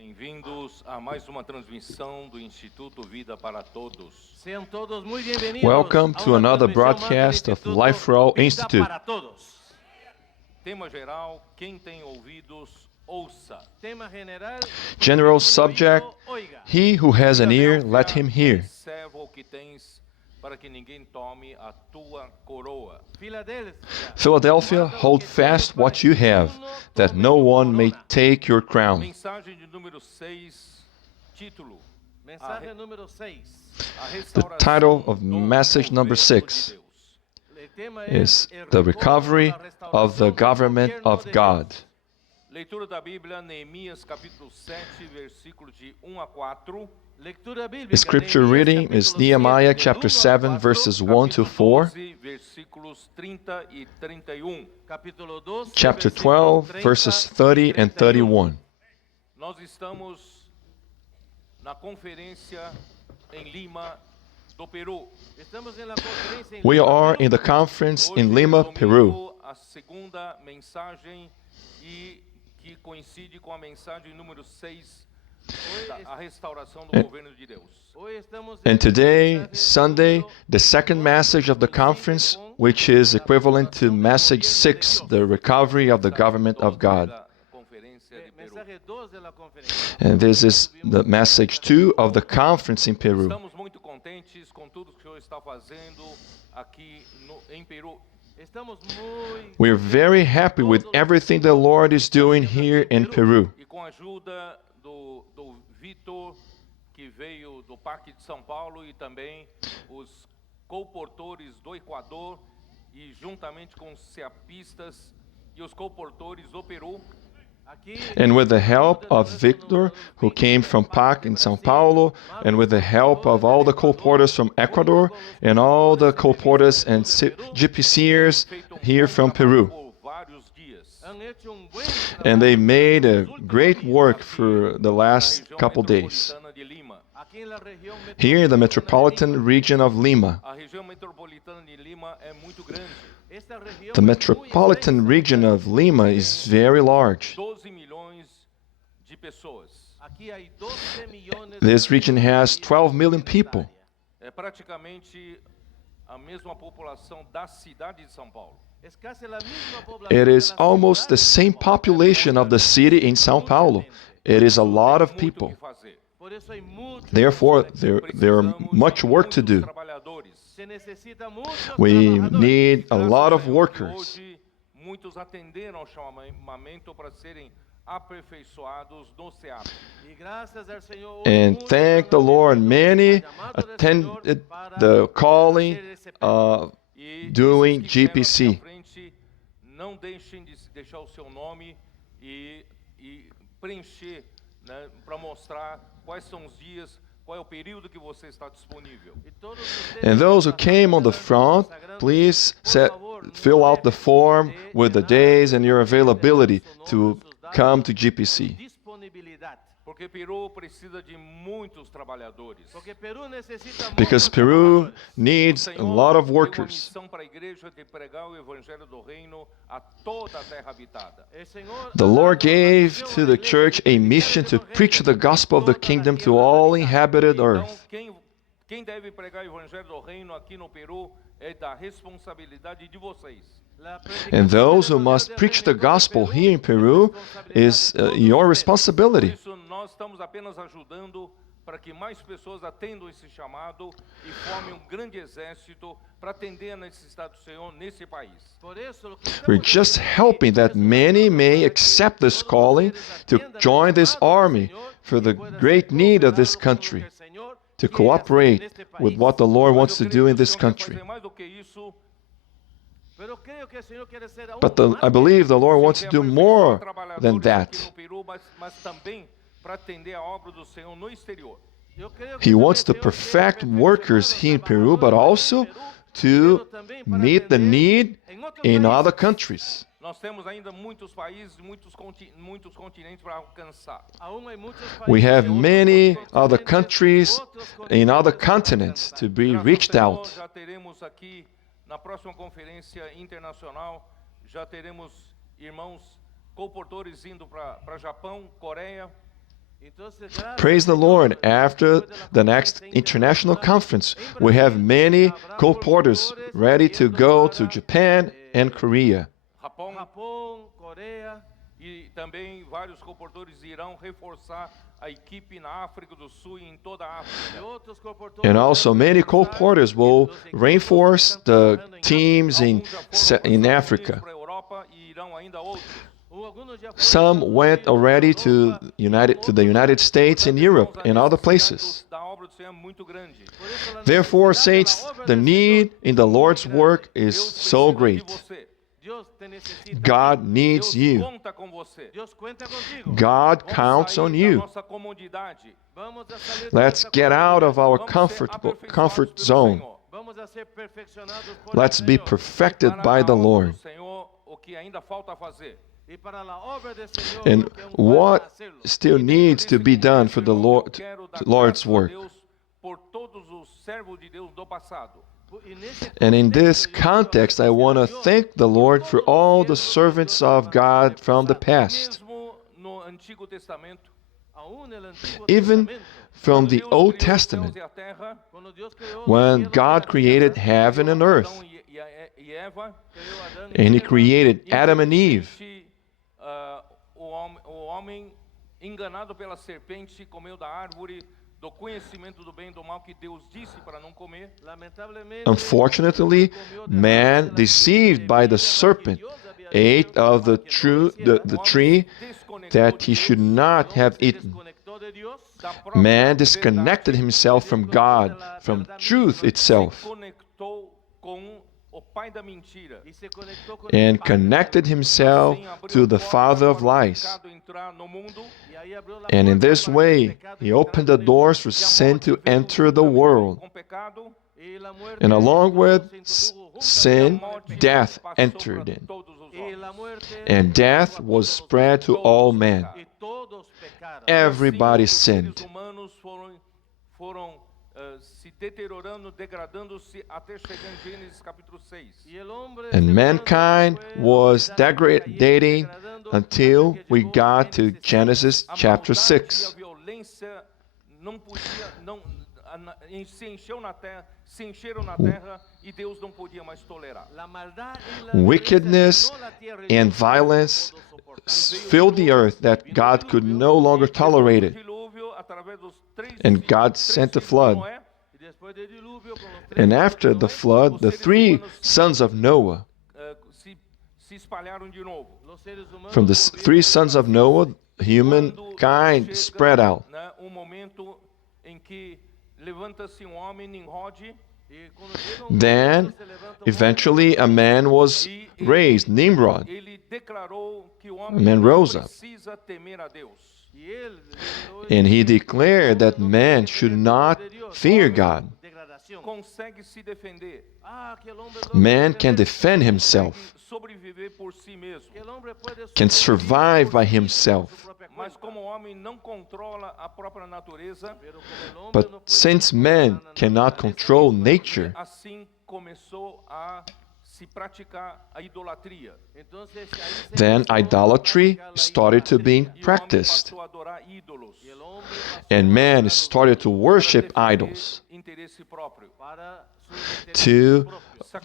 Bem-vindos a mais uma transmissão do Instituto Vida para Todos. Sean todos muy bienvenidos Welcome a to una another transmisión más del broadcast of Instituto Life for All Vida Institute. para Todos. Tema geral: quem tem ouvidos, ouça. Tema general, General quien tiene subject, oído, oiga. he who has an ear, let him hear. Serva o que tens, para que ninguém tome a tua coroa. Philadelphia, guarda lo hold que tienes fast para what que you have, ninguno that tome no tu one may corona. take your crown. Mensagem de número 6, título: Mensaje número 6. A The restauração title of do message number governo de 6 Deus. El tema is el the retorno, recovery la of the restauración del government gobierno of de God. Dios. Leitura da Bíblia, Neemias capítulo 7, versículos de 1 a 4. Lectura bíblica, The scripture Nehemías reading is capítulo Nehemiah 7, del chapter 1 al 7, 4, verses 1 to Capítulo 4, 12, versículos 30 e 31. capítulo 12, chapter versículos 12, 30 verses y 30 and 31. 31. Nós estamos na conferência em Lima, do Peru. Estamos en la conferencia en We Lima, are Perú. in the conference Hoje in é Lima, domingo, Peru. a segunda mensagem e que coincide com a mensagem número 6, a restauração do governo de Deus. Hoy estamos en And today, mensaje Sunday, número the second 2, message of the coincide conference, con which is la equivalent to restauración del message gobierno de 6, Dios. the recovery of the government of God. Da conferência de Peru. Mensaje 2 de la conferencia. And this is the message 2 of the conference in Peru. Estamos muito contentes com tudo que o Senhor está fazendo aqui em Peru. Estamos muy We're very happy with everything the Lord is doing here in Peru. E com a ajuda do Vitor, que veio do Parque de São Paulo, e também os colportores do Equador, e juntamente com os ceapistas e os colportores do Peru, aquí. And with the help of Victor, who came from PAC in São Paulo, and with the help of all the colporters from Ecuador, and all the colporters and GPCers here from Peru. por vários dias. Han hecho un buen And they trabajo made en a los últimos great días. work for the Na last região couple days. metropolitana de Lima. Aquí en la región Here in the metropolitana de metropolitan region of Lima. A região metropolitana de Lima é muito grande. Esta región The es muy metropolitan extensa. region of Lima is very large. 12 milhões de pessoas. Aquí hay 12 millones This de region has personas 12 million en esta people. área. É praticamente a mesma população da cidade de São Paulo. Es casi la misma población It is de la almost ciudad the de same São Paulo. population of the city in Sao Paulo. It is a lot of Muito o people. que fazer. Por eso hay mucho Therefore, que hacer. there are Precisamos much de work to muitos do. trabalhadores. Se necesita muchos We trabajadores. need a Graças lot ao of Senhor que workers. hoje muitos atenderam ao chamamento para serem aperfeiçoados no SEAP. Y gracias al Señor, hoy And muchos thank the han Lord, atendido many al llamado del Señor attended para the calling hacer ese E doing esses que vieram aqui GPC. à frente, não deixem de deixar o seu nome e preencher, né, para mostrar quais são os dias, qual é o período que você está disponível. Y todos ustedes And those who que came on the pasaron front, consagrando, please por favor, no fill out the dejen form de with the llenar days and your de dejar availability su nombre, to sus datos, come to su GPC. disponibilidad. Porque Peru precisa de muitos trabalhadores. Porque Perú necesita Because muchos Peru trabajadores. needs O a Senhor lot of deu uma workers. missão para a igreja de pregar o evangelho do reino a toda a terra habitada. El Señor The ha Lord dado la gave misión to a la the iglesia church de a predicar mission el to evangelio preach the gospel of the toda la kingdom to tierra all habitada. inhabited Então, earth. quem deve pregar o evangelho do reino aqui no Peru é da responsabilidade de vocês. La And predicación those del who evangelio must del preach the reino en gospel Perú here in es Peru responsabilidad is de todos your ustedes. Por responsibility. isso, nós estamos apenas ajudando para que mais pessoas atendam esse chamado e formem um grande exército para atender a necessidade do Senhor nesse país. Por eso, lo que estamos We're just haciendo helping aquí that es una many ayuda may para que accept this todos calling ustedes to atiendan el join this llamado del army Señor for y the puedan great need of this cooperar con lo que country, el Señor to quiere hacer en cooperate este with país. what the Lord Mas wants eu to creio do que in o this Senhor quer country. fazer mais do que isso. Pero creo que el Señor quiere hacer aún But más I que believe the eso. Lord O wants Senhor to quer do aperfeiçoar more than trabalhadores aqui that. no Peru, mas também para atender a obra do Senhor no exterior. Yo creo que He también wants el to Señor quiere perfect perfeccionar workers los here in Peru, but trabajadores also aquí en Perú, to pero también para meet the atender need en otros in países. other countries. Nós temos ainda muitos países, muitos continentes para alcançar. Aún hay muchos We países have de otros many continentes, other countries otros in other continentes para continents alcanzar. to be Graças ao reached Senhor, out. já teremos aqui na próxima conferência internacional, já teremos irmãos colportores indo para Japão, Coreia, Praise the Lord. After the next international conference, we have many co-porters ready to go to Japan and Korea. Japão, Coreia. E também vários comportores irão reforçar a equipe na África do Sul e em toda a África. And also many co-porters will reinforce the teams in Africa. Para a Europa e irão ainda outros. Some went already to the United States and Europe and other places. Da obra do Senhor é muito grande. Therefore, saints, the need in the Lord's work is so great. God needs you. Conta com você. God counts on you. Nossa comodidade. Let's get out of our comfort zone. Let's be perfected by the Lord. Senhor, o que ainda falta fazer. And what still needs to be done for the Lord's work? Por todos os servos de Deus do passado. And in this context, I want to thank the Lord for all the servants of God from the past. Mesmo no Antigo Testamento, Even from the Old Testament, when God created heaven and earth, Adão e Eva, and He created Adam and Eve, o homem enganado pela serpente comeu da árvore do conhecimento do bem e do mal que Deus disse para não comer. unfortunately, man, deceived by the serpent, ate of the tree that he should not have eaten. Man disconnected himself from God, from truth itself, Conectou com o pai da mentira. and connected himself to the father of lies. Pecado entrar no mundo, And in this way, he opened the doors for sin to enter the world. com pecado, And along with sin, death entered in. todos os homens. And death was spread to all men. Everybody Os sinned. seres humanos foram se deteriorando, degradando-se até chegar em Gênesis capítulo 6. And mankind was degrading until we got to Genesis chapter 6. A violência não podia, se encheram na terra e Deus não podia mais tolerar. Wickedness and violence filled the earth that God could no longer tolerate it. Dilúvio, através dos And God sent a flood. Noé, And after the flood, the 3 sons of Noah, se espalharam de novo. from the 3 sons of Noah, humankind spread out. Né, momento em que levanta-se homem, Nimrod, Then, eventually, a man was raised, Nimrod. ele declarou que o A homem man não rose up. precisa temer a Deus. And he declared that man should not fear God. Consegue se defender, Man can defend himself, sobreviver por si mesmo. can survive by himself. Mas como o homem não controla a própria natureza, But since man cannot control nature, assim começou a se praticar a idolatria. then idolatry started to be E o homem practiced, passou a adorar ídolos, and man started to worship idols interesse próprio, to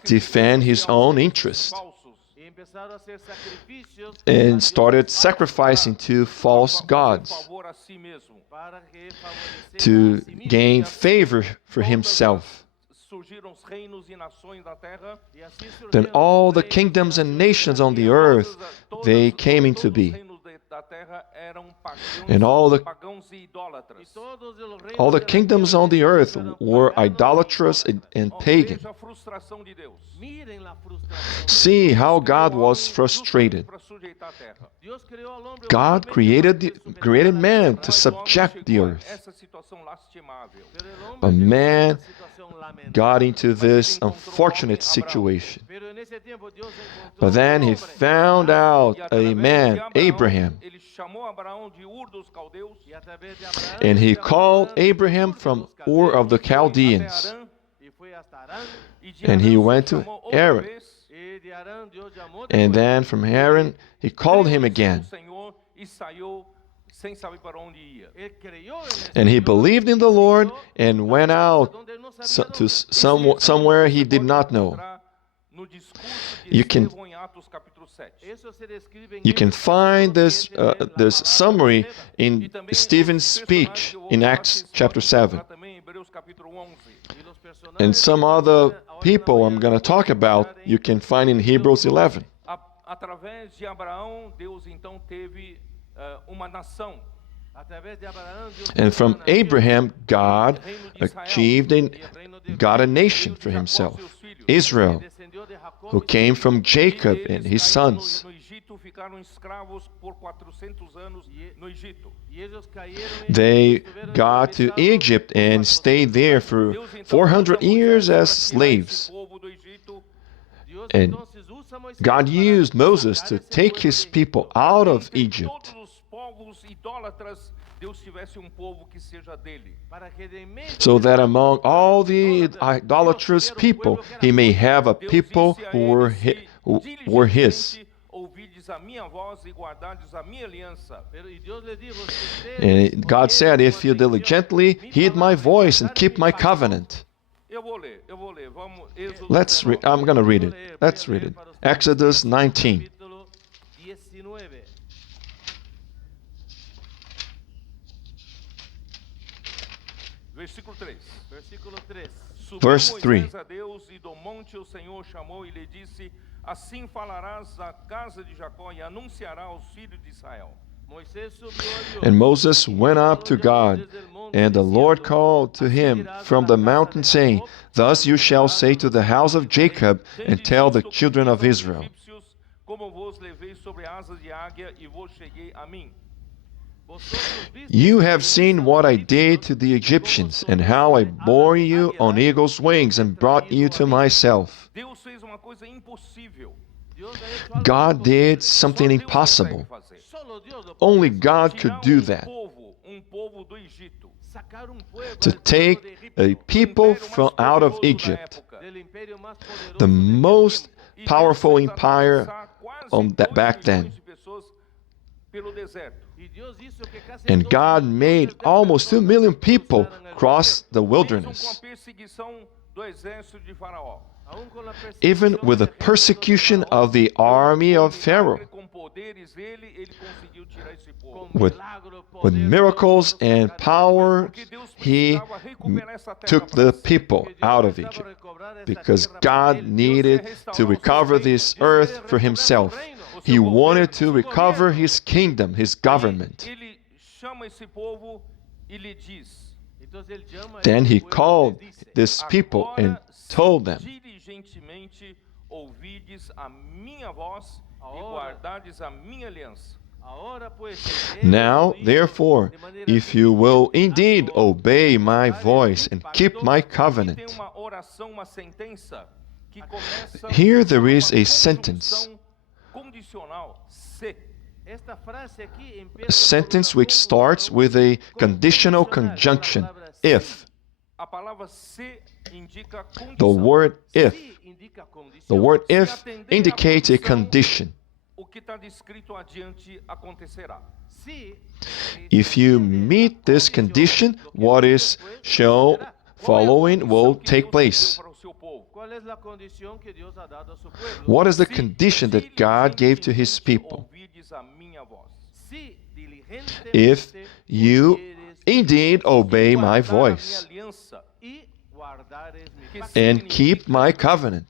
defend his own interest, falsos, and started sacrificing to false gods favor a si mesmo. to gain favor for himself. Surgiram os reinos e nações da terra. Then all the kingdoms and nations on the earth, they came into Todos os be. reinos da terra eram pagãos, And all the e idólatras. All the kingdoms on the earth were idolatrous and pagan. Veja a frustração de Deus See how God was frustrated. para sujeitar a terra. God created man to subject the earth. Essa situação lastimável. But man got into this unfortunate situation. But then he found out a man, Abraham, Ele chamou Abraão de Ur dos Caldeus. and he called Abraham from Ur of the Chaldeans. And he went to Haran. And then from Haran, he called him again. sem saber para onde ia. Él creyó en el And he Señor, believed in the Lord and went out donde él no sabía to dónde. somewhere he did not know. No discurso de You can- Estevão em Atos capítulo 7. Eso se describe en You can Hechos find this, capítulo 7, this la palabra summary Esteban. in E também Stephen's os speech personagens que eu vou in falar, Acts vocês chapter podem 7. encontrar também em Hebreus capítulo 11. Y los personajes And que some vamos other a ver ahora people en la I'm going to mañana talk about, vamos a you can find in Hebrews 11. Através de Abraão, Deus então teve uma nação. através de Abraham, Dios And hizo from una nación, Abraham, God Reino de Israel. achieved and y el reino de got a Israel, nation Deus for de Jacó, himself, seus filhos. Israel, descendió de Jacob, who y came from E Jacob eles and his caíram sons. no Egito, ficaram escravos por 400 anos no Egito. y ellos cayeron en- They estuvieron got to esclavizados Egypt por and stayed there for Deus então 400 usa Moisés years para as tirar esse slaves. povo do Egito. Dios And entonces usa a Moisés God para used Moses sacar to ese take pueblo his de people Egipto. out of Entre Egypt todos os povos idólatras, Deus tivesse povo que seja dele. Para que de en medio so de that todos among los all pueblos the idólatras, idolatrous Dios tuviera un people, pueblo que era he may suyo. have a Deus people disse a who were, eles, hi- se who were his. diligentemente ouvides a minha voz e guardardes a minha aliança. Pero, y Dios les dijo, si And ustedes God oyeron said, con if you atención diligently mi heed my palabra y voice and guardares keep mi my pacto, covenant. Eu vou ler. Vamos, Êxodo Let's 19. I'm going to read it. Let's read it. Exodus 19. capítulo 19. Versículo 3. Versículo 3. Subiu Verse Moisés 3. a Deus e do monte o Senhor chamou e lhe disse: Assim falarás à casa de Jacó e anunciará aos filhos de Israel. Moisés subió a Dios, And Moses y went up to Dios llamó God, desde el monte, and the Lord diciendo, called to "Así him dirás a from la the casa mountain, de saying, Jacob, Thus you shall dirás a say to los the house hijos of de Israel, Jacob, and Tendes tell the visto children como of fiz aos Israel. egípcios, como vos levei sobre asas de águia e vos cheguei a mim. vosotros visteis You que have hice seen a what los I did to the egipcios, Egyptians, como and sobre how I alas bore de you on águilas, eagle's wings, and brought you to myself. Deus fez uma coisa impossível. Dios ha hecho algo God did imposible. something Só Deus impossible. consegue fazer. Solo Dios lo puede Only hacer. God could Tirar do that. povo do Egito. Sacar un pueblo, To al pueblo take de a Egipto, people império mais from out of poderoso da Egypt, época. del imperio más poderoso the de aquel most tiempo. E Deus powerful fez empire atravessar quase on that 2 back milhões then. de pessoas pelo deserto. Y Dios hizo que casi And 2 God made millones de almost 2 personas million people cruzaran el cross the Mesmo com a wilderness. perseguição do exército de Faraó. Aún con la Even persecución with the del ejército de persecution Faraón, of the army of Pharaoh, Com poderes ele conseguiu tirar esse povo. con with- milagro, poder, with miracles Dios pudo and sacar power, Porque Deus he precisava recuperar essa terra took para the si. people Dios out of necesitaba Egypt recobrar esa because tierra para God él. needed to recover this earth for himself. He wanted to recover his kingdom, his government. Ele chama esse povo e lhe diz: Entonces él llama a Then ese he pueblo y called les dice, this people and Agora, told them, diligentemente ouvides a minha voz e Agora. guardardes a minha aliança. "Ahora pues, si eres Now, oído therefore, de manera if you will indeed diligente, obey my guardares voice mi and pacto, keep my Aqui tem covenant. uma oração, uma sentença que começa Here there com is uma a sentence. conjunção condicional se. esta frase aquí empieza A sentence por una which starts conjunción with a conditional condicional. conjunction, La palabra sí. if. A palavra se indica condição. The word if. Sí indica condición. The word Se if atender à indicates a condição, condition. O que está descrito adiante acontecerá. Sí, If you meet this condition, what is shown following will take place. Para o seu povo. ¿cuál es la condición que Dios ha dado a su pueblo? What is the Se condition that God gave to his people? ouvides a minha voz. Sí, diligentemente If you oyeres indeed obey my Guardar a minha voice y aliança, guardares mi Que pacto, and keep my covenant,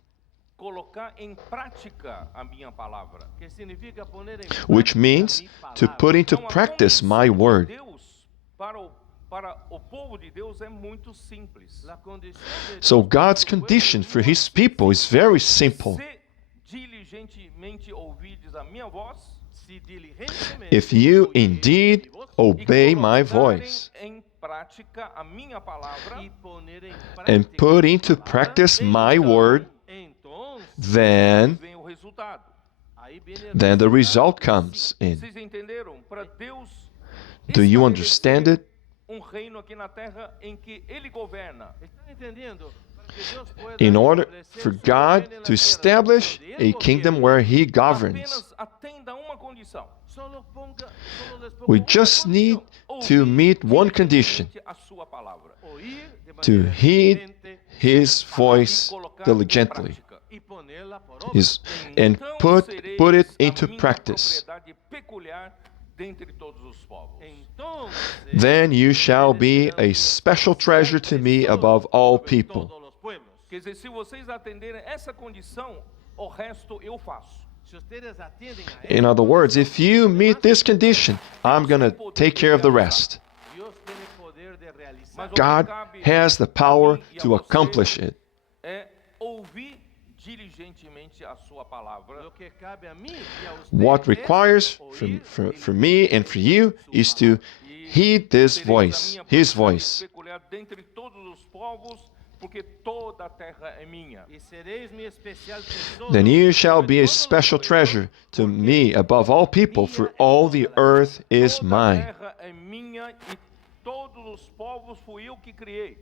colocar em prática a minha palavra. que significa poner en which práctica means mi to palabra. put into Então, a practice condição my de word. Deus para o povo de Deus é muito simples. La condición de So Dios para God's su pueblo condition es for muy his people is very simple. Se diligentemente ouvides a minha voz Si diligentemente If you oyeres indeed mi voz obey e my colocarem voice em prática a minha palavra, y poner en and práctica put mi into palabra, practice my então, word, entonces then vem o resultado. ahí viene el the resultado. result comes in. Vocês entenderam? Para Deus Do you estabelecer understand it? reino aqui na terra em que ele governa. ¿Están entendiendo? Para in order for God to establish a kingdom where He governs. Apenas atenda a uma condição. We just need to meet one condition: A sua palavra. to heed His voice diligently and put it into practice. Then you shall be a special treasure to me above all people. Quer dizer, se vocês atenderem essa condição, o resto eu faço. In other words, if you meet this condition, I'm going to take care of the rest. Mas o que God cabe has the power a mim e a to você accomplish it. É ouvir diligentemente a sua palavra. What requires for me and for you is to heed this Sereis a voice, minha His propriedade voice. peculiar dentre todos os povos, porque toda a terra é minha. Then you shall be a special treasure to me above all people, for all the earth is Toda a mine. terra é minha e todos os povos fui eu que criei.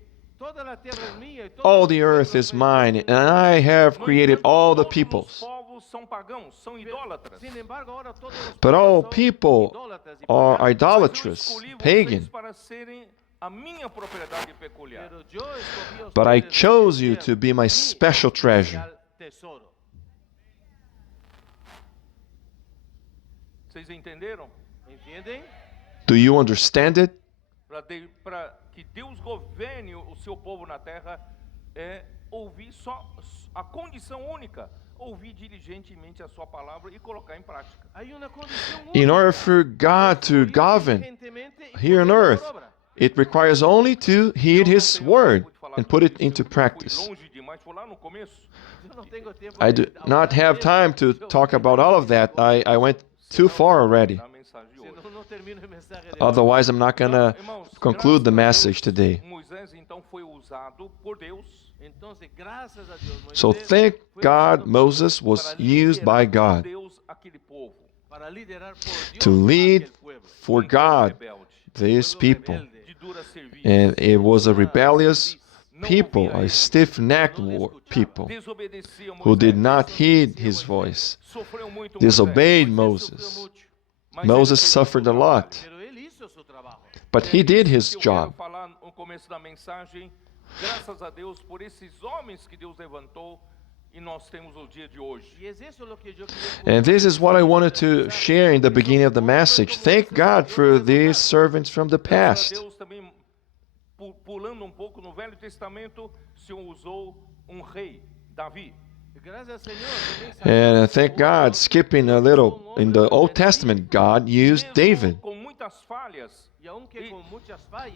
All the earth is mine, and I have No created entanto, all the todos peoples. os povos são pagãos, são idólatras. But all people are Mas eu idolatrous, escolhi vocês pagan. para serem a minha propriedade peculiar. But I chose you to be my special treasure. Vocês entenderam? Do you understand it? Para que Deus governe o seu povo na terra é ouvir só a condição única, ouvir diligentemente a sua palavra e colocar em prática. In order for God to govern here on earth, it requires only to heed His word and put it into practice. Fui longe demais, foi lá no começo. I do not have time to talk about all of that. I went too far already. Na mensagem de hoje. Otherwise, I'm not going to Irmãos, conclude the graças a message Deus, today. Moisés então foi usado por Deus So thank God Moses was para used liderar by por God Deus aquele povo. to lead for God Rebelde, these people. de dura serviço, And it was a rebellious people, a stiff-necked people desobedeciam who did Moisés, not heed his voice, sofreu muito disobeyed Moisés. Moses. Mas Moses ele fez suffered a o lot, trabalho. but he did his Eu quero job. falar no começo da mensagem, graças a Deus por esses homens que Deus levantou e nós temos o dia de hoje. And this is what I wanted to share in the beginning of the message. Thank God for these servants from the Graças a past. Deus também, pulando um pouco no Velho Testamento, o Senhor usou um rei, Davi. And thank God, skipping a little, in the Old Testament, God used Mesmo David. com muitas falhas,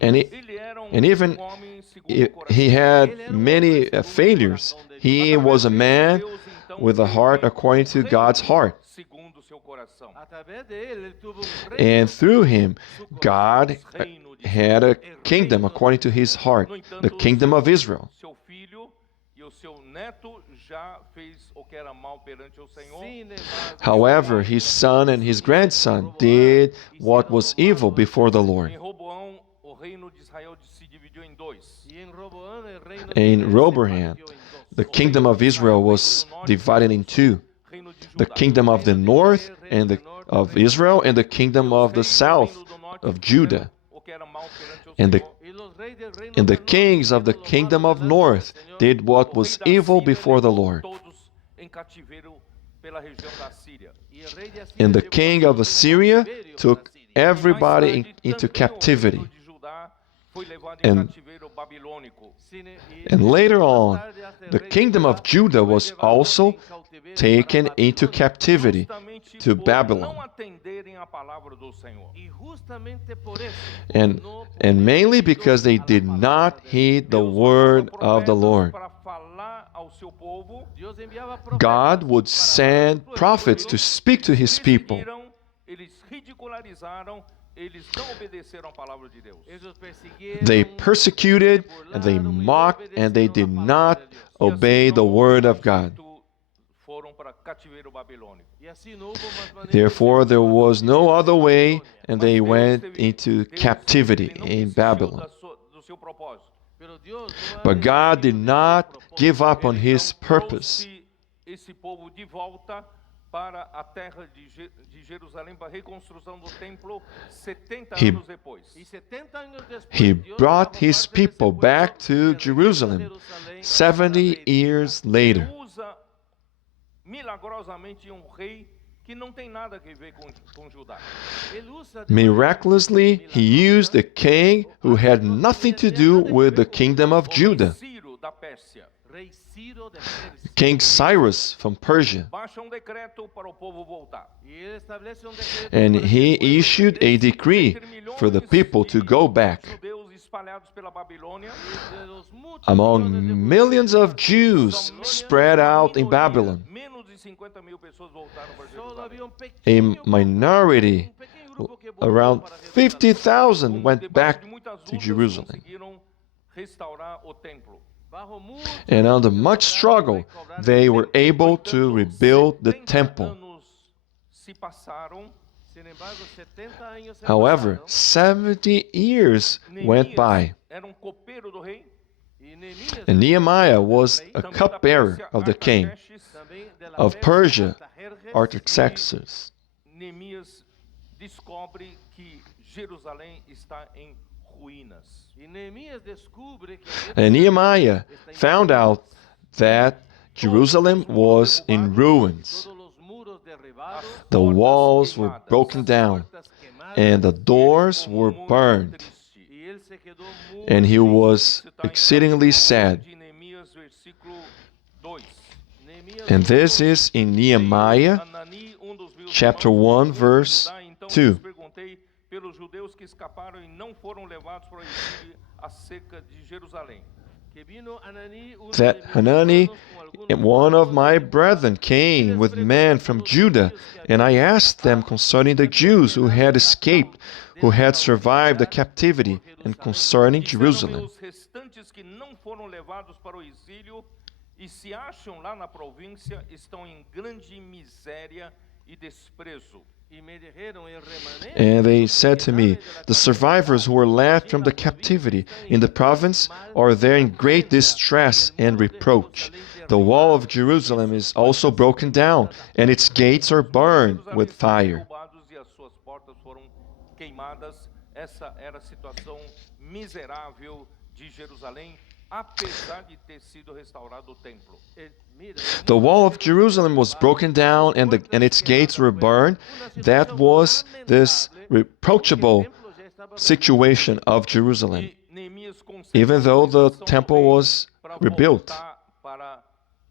And, ele era and even homem segundo o coração. he had many failures. He was a man Deus, então, with a heart according to God's heart. segundo o seu coração. And through him, God had a kingdom according to his heart, the kingdom of Israel. Seu filho e o seu neto já fez o que era mal perante o Senhor. However, his son and his grandson did what was evil before the Lord. Em Roboão, o reino de Israel se dividiu em dois. In Rehoboam, the kingdom of Israel was divided in two: Reino de the Judá. kingdom of the north and of Israel, and the kingdom of the south of Judah. O que era mal perante o And the Senhor. And the kings of the kingdom of north did what was evil before the Lord. Todos em cativeiro pela região da Síria. And the king of Assyria took everybody Mais tarde, into também captivity. O reino de Judá foi levado em And- cativeiro babilônico. And later on, the kingdom of Judah was also taken into captivity Justamente to por Babylon. não atenderem a palavra do Senhor. And mainly because they did not heed the word of the Lord. Para falar ao seu povo, God would send prophets to speak to his people. perseguiram, eles ridicularizaram, eles não obedeceram a palavra de Deus. They persecuted, and they mocked, and they did not obey the word of God. Foram para cativeiro babilônico. Therefore, there was no other way, and they went into captivity Ele não in desistiu Babylon. do seu propósito. But God did not give up on his purpose. Trouxe esse povo de volta para a terra de Jerusalém para a reconstrução do templo 70 He- anos depois. Y 70 años después, He Dios brought trajo his parte de ese people pueblo back y to regresó a Jerusalem Jerusalén 70 para years later. Usa milagrosamente um rei que não tem nada a ver com Judá. Él usa de Miraculously, he used a king who had nothing to do with the kingdom of O rei Judah, Ciro da Pérsia Rey Ciro de Pérsia. King Cyrus from Persia. baixa um decreto para o povo voltar. Y él establece un decreto And para he que el pueblo issued a regrese. decree for the people to go back. Judeus espalhados pela Babilônia, De los muchos Among millones de millions of Jews spread out in Babylon, menos de 50.000 pessoas voltaram para Solo Jerusalém. había un a pequeño grupo, minority, un pequeño grupo que volvió around para Jerusalén. 50,000 went Depois back de muitas to lutas, Jerusalem. conseguiram restaurar o templo. Bajo mucho And under much struggle, they were able to rebuild the 70 temple. anos se passaram. Sin embargo, 70 años se However, pasaron, 70 years went by, Era copeiro do rei. y Nehemías, and Nehemiah was a também da cupbearer Pérsia, of the king Artaxerxes. también de la of Persia, Persia, Artajerjes, Artaxerxes. Neemias descobre que Jerusalém está em ruínas. y Nehemías descubre que And Nehemiah found out that Jerusalem was in ruins. todos los muros derribados, The Portas walls were queimadas. broken down, puertas quemadas, and the doors were Muito burned. triste. y él se quedó muy And he triste. was Isso está em exceedingly capítulo sad. de Neemias, versículo 2. Nehemías And this 1:2, is in Nehemiah Hanani, dos meus chapter irmãos, 1, verse Judá. Então 2. lhes perguntei pelos judeus que escaparam e não foram levados para o exílio acerca de Jerusalém. que vino Hanani, uno That de mis Hanani, hermanos, con algunos one of my hermanos, brethren, came with men from Judah, and I asked them concerning the Jews who had escaped, who had survived the captivity, and concerning Disseram-me Jerusalem. os restantes que não foram levados para o exílio e se acham lá na província estão em grande miséria e desprezo. y me dijeron, el remanente And they de los said to me, criminales de la the survivors who were left from the captivity in the province are there in great distress and reproach. The wall of Jerusalem is also broken down, and its gates are burned with fire. Derrubados e as suas portas foram queimadas. Essa era a situação miserável de Jerusalém, apesar de ter sido restaurado o templo. Mira, The wall of Jerusalem was broken down, and its gates were burned. That was this reproachable situation of Jerusalem, E Neemias conseguiu even though the autorização do temple rei was para rebuilt. voltar para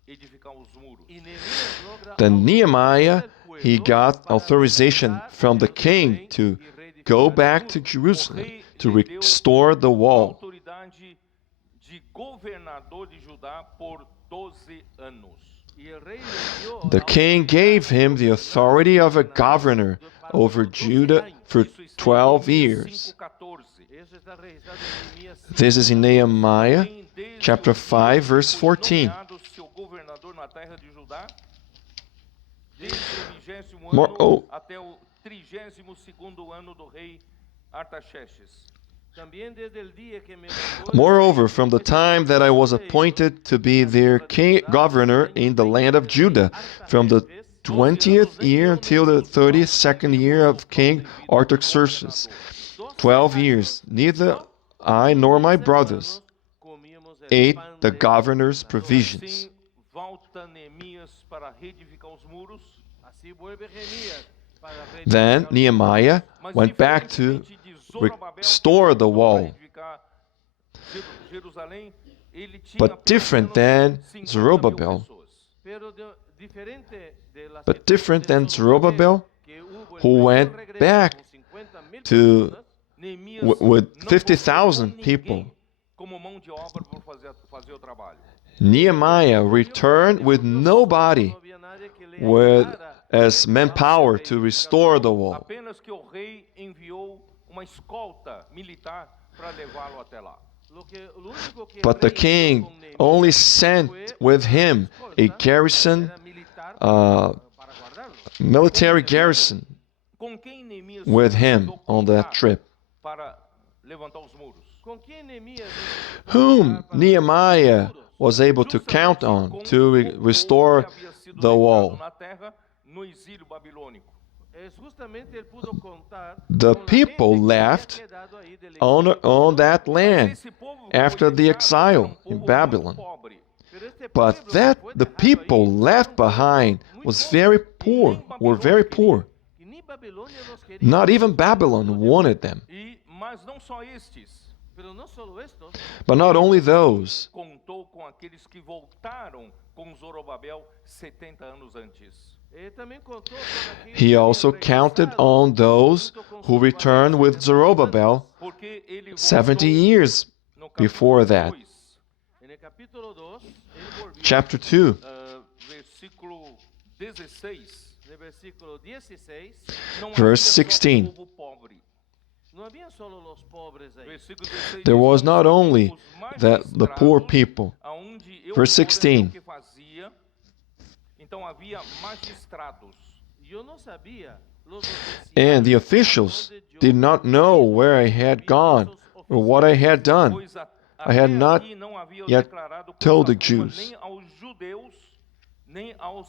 edificar os muros. y Nehemías logra Then Nehemiah, autorizar al he pueblo got para authorization regresar from the a king Jerusalén to y reedificar go el back to muro. Jerusalem to restore the wall. Autoridade de governador de Judá por 12 anos. Y el rey le dio The la king gave him the authority of a governor over Judah for Isso está em 12 Neemias years. 5:14. Eso está registrado en Nehemías 5. This is in Nehemiah Quem desde chapter o 5, dia verse foi 14. nomeado seu governador na terra de Judá, desde o 20º More- ano oh. até o 32º ano do rei Artaxerxes. También desde el día que me mandó el Moreover, from the time that I was appointed to be their king governor in the land of Judah, from the 20th year until the 32nd year of King Artaxerxes, 12 years, neither I nor my brothers comíamos el ate pan the de- governor's provisions. Assim volta Neemias para reedificar os muros. Así vuelve Nehemías para Then reedificar- Nehemiah Mas went back to diferentemente de Zorobabel, restore the que wall. para edificar Jerusalém, ele tinha But different than 50.000 Zerubbabel. pessoas. Pero diferente de la But different than situación de Zerubbabel, que hubo el who primer went regreso back con 50,000 to personas, Neemias with não 50,000 colocou people. ninguém como mão de obra por fazer o trabalho. Nehemiah returned with nobody no había nadie que le with ayudara as manpower to restore the wall. Apenas que o rei enviou uma escolta militar para levá-lo até lá. Lo único que el But the rey hizo king con Nehemías only fue sent una with him a escolta, garrison, era militar uh, para guardarlo. military garrison Com quem Neemias with him precisou on that contar trip. para levantar os muros? com quem Neemias whom Nehemiah was able to count on to restore the wall. justamente ele pudo contar The com a people gente que havia left quedado aí del on that Mas land esse povo after foi the deixado, era exile um povo in muito Babylon. pobre. Pero este But pueblo that que foi the dejado people aí, left era um povo behind muito was pobre, very E poor, nem were Babilônia very queria. poor. que nem Babilônia nos queria. Not even Babylon wanted them. Mas não só estes, Pero no solo estos, But not only those, contou com aqueles que voltaram com Zorobabel 70 anos antes. ele também contou com aqueles he que also haviam counted regressado on those junto com who returned with Zerubbabel Porque ele 70 voltou years no capítulo before that. 2, En el capítulo 2, ele volvió Chapter 2, versículo 16. no versículo 16. Não Verse havia só 16. povo pobre. Não havia solo los pobres aí. Versículo 16 there diz, was not only os the poor magistrados, people. aonde eu Verse fora, 16. o que fazia. Então havia magistrados. E eu não sabia los And the oficiais officials did not know where I had gone or what I had done. Pois I had até not aqui não havia yet declarado told the coisa alguma, Jews. nem aos judeus, nem aos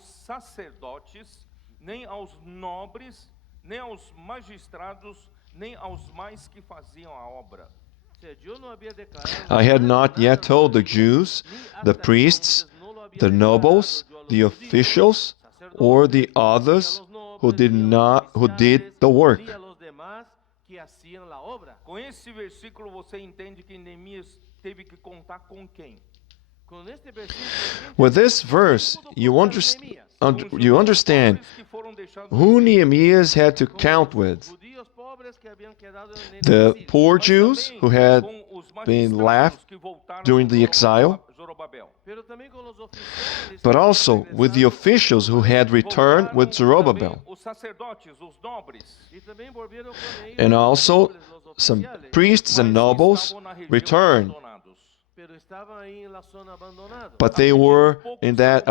sacerdotes, nem aos nobres, nem aos magistrados, nem aos mais que faziam a obra. Eu não havia declarado I had not nada yet told the aos Jews, nem the hasta priests, entonces não lo havia the nobles, declarado the yo a los officials, judíos, or the sacerdotes, ni a others los nobles, who did ni a los not who did oficiales, the work. ni a los demás que hacían la obra. Com esse versículo você entende que Neemias teve que contar com quem? Con este versículo, With this verse, you understand Pobres que foram deixados who no exílio. Nehemiah had to count with. judíos pobres que habían quedado en el The exilio. poor Mas Jews também who had com os been magistrados left que voltaram during com the exile, Zorobabel. Pero también con los oficiales but que also habían with the regresado, officials who had returned Voltaram with Zerubbabel, também os sacerdotes, os nobres, y también volvieron con ellos and los also nobles, los some oficiales, priests and mas nobles estavam na região returned, abandonados. pero estaban ahí en la zona abandonados. but they were in that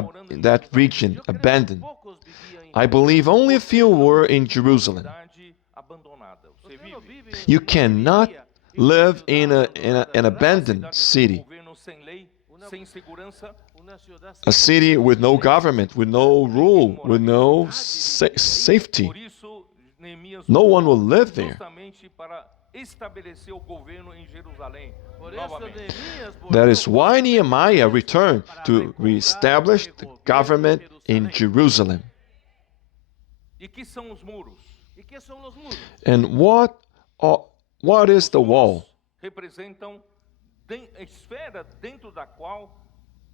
region, Yo creo que abandoned. pocos vivían en I believe only a few were in Jerusalem. Cidade abandonada. Você Usted no vive vive en You una cannot villa, live en in una an ciudad abandonada, abandoned cidade city, com governo sem lei, sem segurança. una ciudad a sin city with no government, with no rule, with no safety. Por isso, Neemias No one will live there. justamente para estabelecer o governo em Jerusalém Por eso novamente. Nehemías That is volvió why Nehemiah returned para to recobrar reestablish el the gobierno government de in Jerusalén. Jerusalem. E que são os muros? ¿Y qué son los muros? And what is the wall? Representam a esfera dentro da qual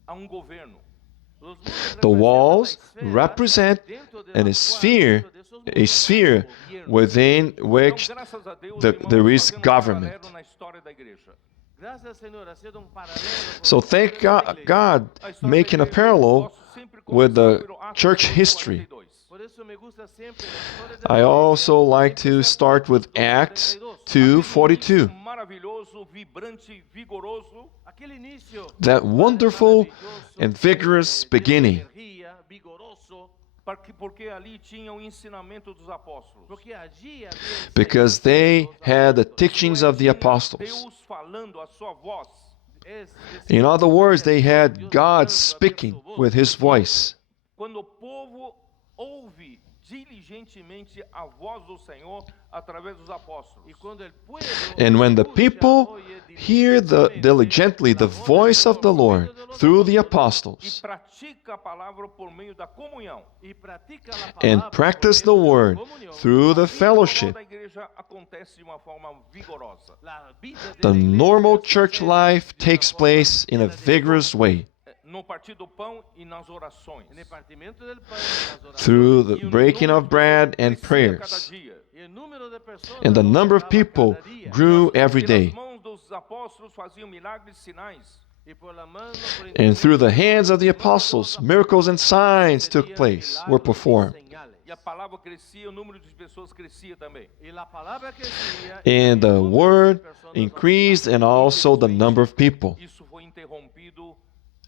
há um governo. Los muros The representan walls la esfera represent dentro de la a cual, sphere, dentro de esos a muros, sphere hay un gobierno. within which Então, graças a Deus, the- irmãos, there is fazendo government. paralelo na história da igreja. Gracias, Señor, haciendo un paralelo con So la thank historia de la God, iglesia. God A história making da a igreja, eu parallel gosto sempre de with começar the pelo Atos church 2:42. history. Por eso me gusta siempre la historia de la I iglesia. also like to Empieza start con with Atos Acts 2:42. 2:42. Aquele início maravilhoso, vibrante, vigoroso, Aquel inicio That wonderful maravilloso, and vigorous lleno de beginning. energía, vigoroso, porque ali tinha o ensinamento dos apóstolos. porque allí había Because enseñanza they de los had the apóstoles. teachings of the Tinha apostles. Deus falando a sua voz. Es decir, In other words, they Dios had hablando God a su speaking voz. with his voice. Quando o povo ouve diligentemente a voz do Senhor através dos apóstolos. Y cuando el pueblo And when the escucha, people oye hear diligently the voice of the Lord through the E apostles pratica a palavra por meio da comunhão. y practica la and palabra practice por the medio de la word comunión, through the A vida fellowship, normal da igreja acontece de uma forma vigorosa. la vida de the la iglesia normal church sucede life de una takes forma place in a llena de vigorous way No partir do pão e nas orações. En el partimiento del pan y las oraciones. through E the o breaking número of de bread pessoas and crescia prayers. cada dia. Y el número de personas And the number of aumentaba people cada día. grew every Pelas day. mãos dos apóstolos faziam milagres e sinais. Y por la mano, por And through the intermedio hands of the de los apostles, miracles and signs took sucedían place, milagros were y performed. señales. E a palavra crescia, o número de pessoas crescia também. Y la palabra crecía, And y el the número de word personas increased, and aumentaba. also the number of people. Isso foi interrompido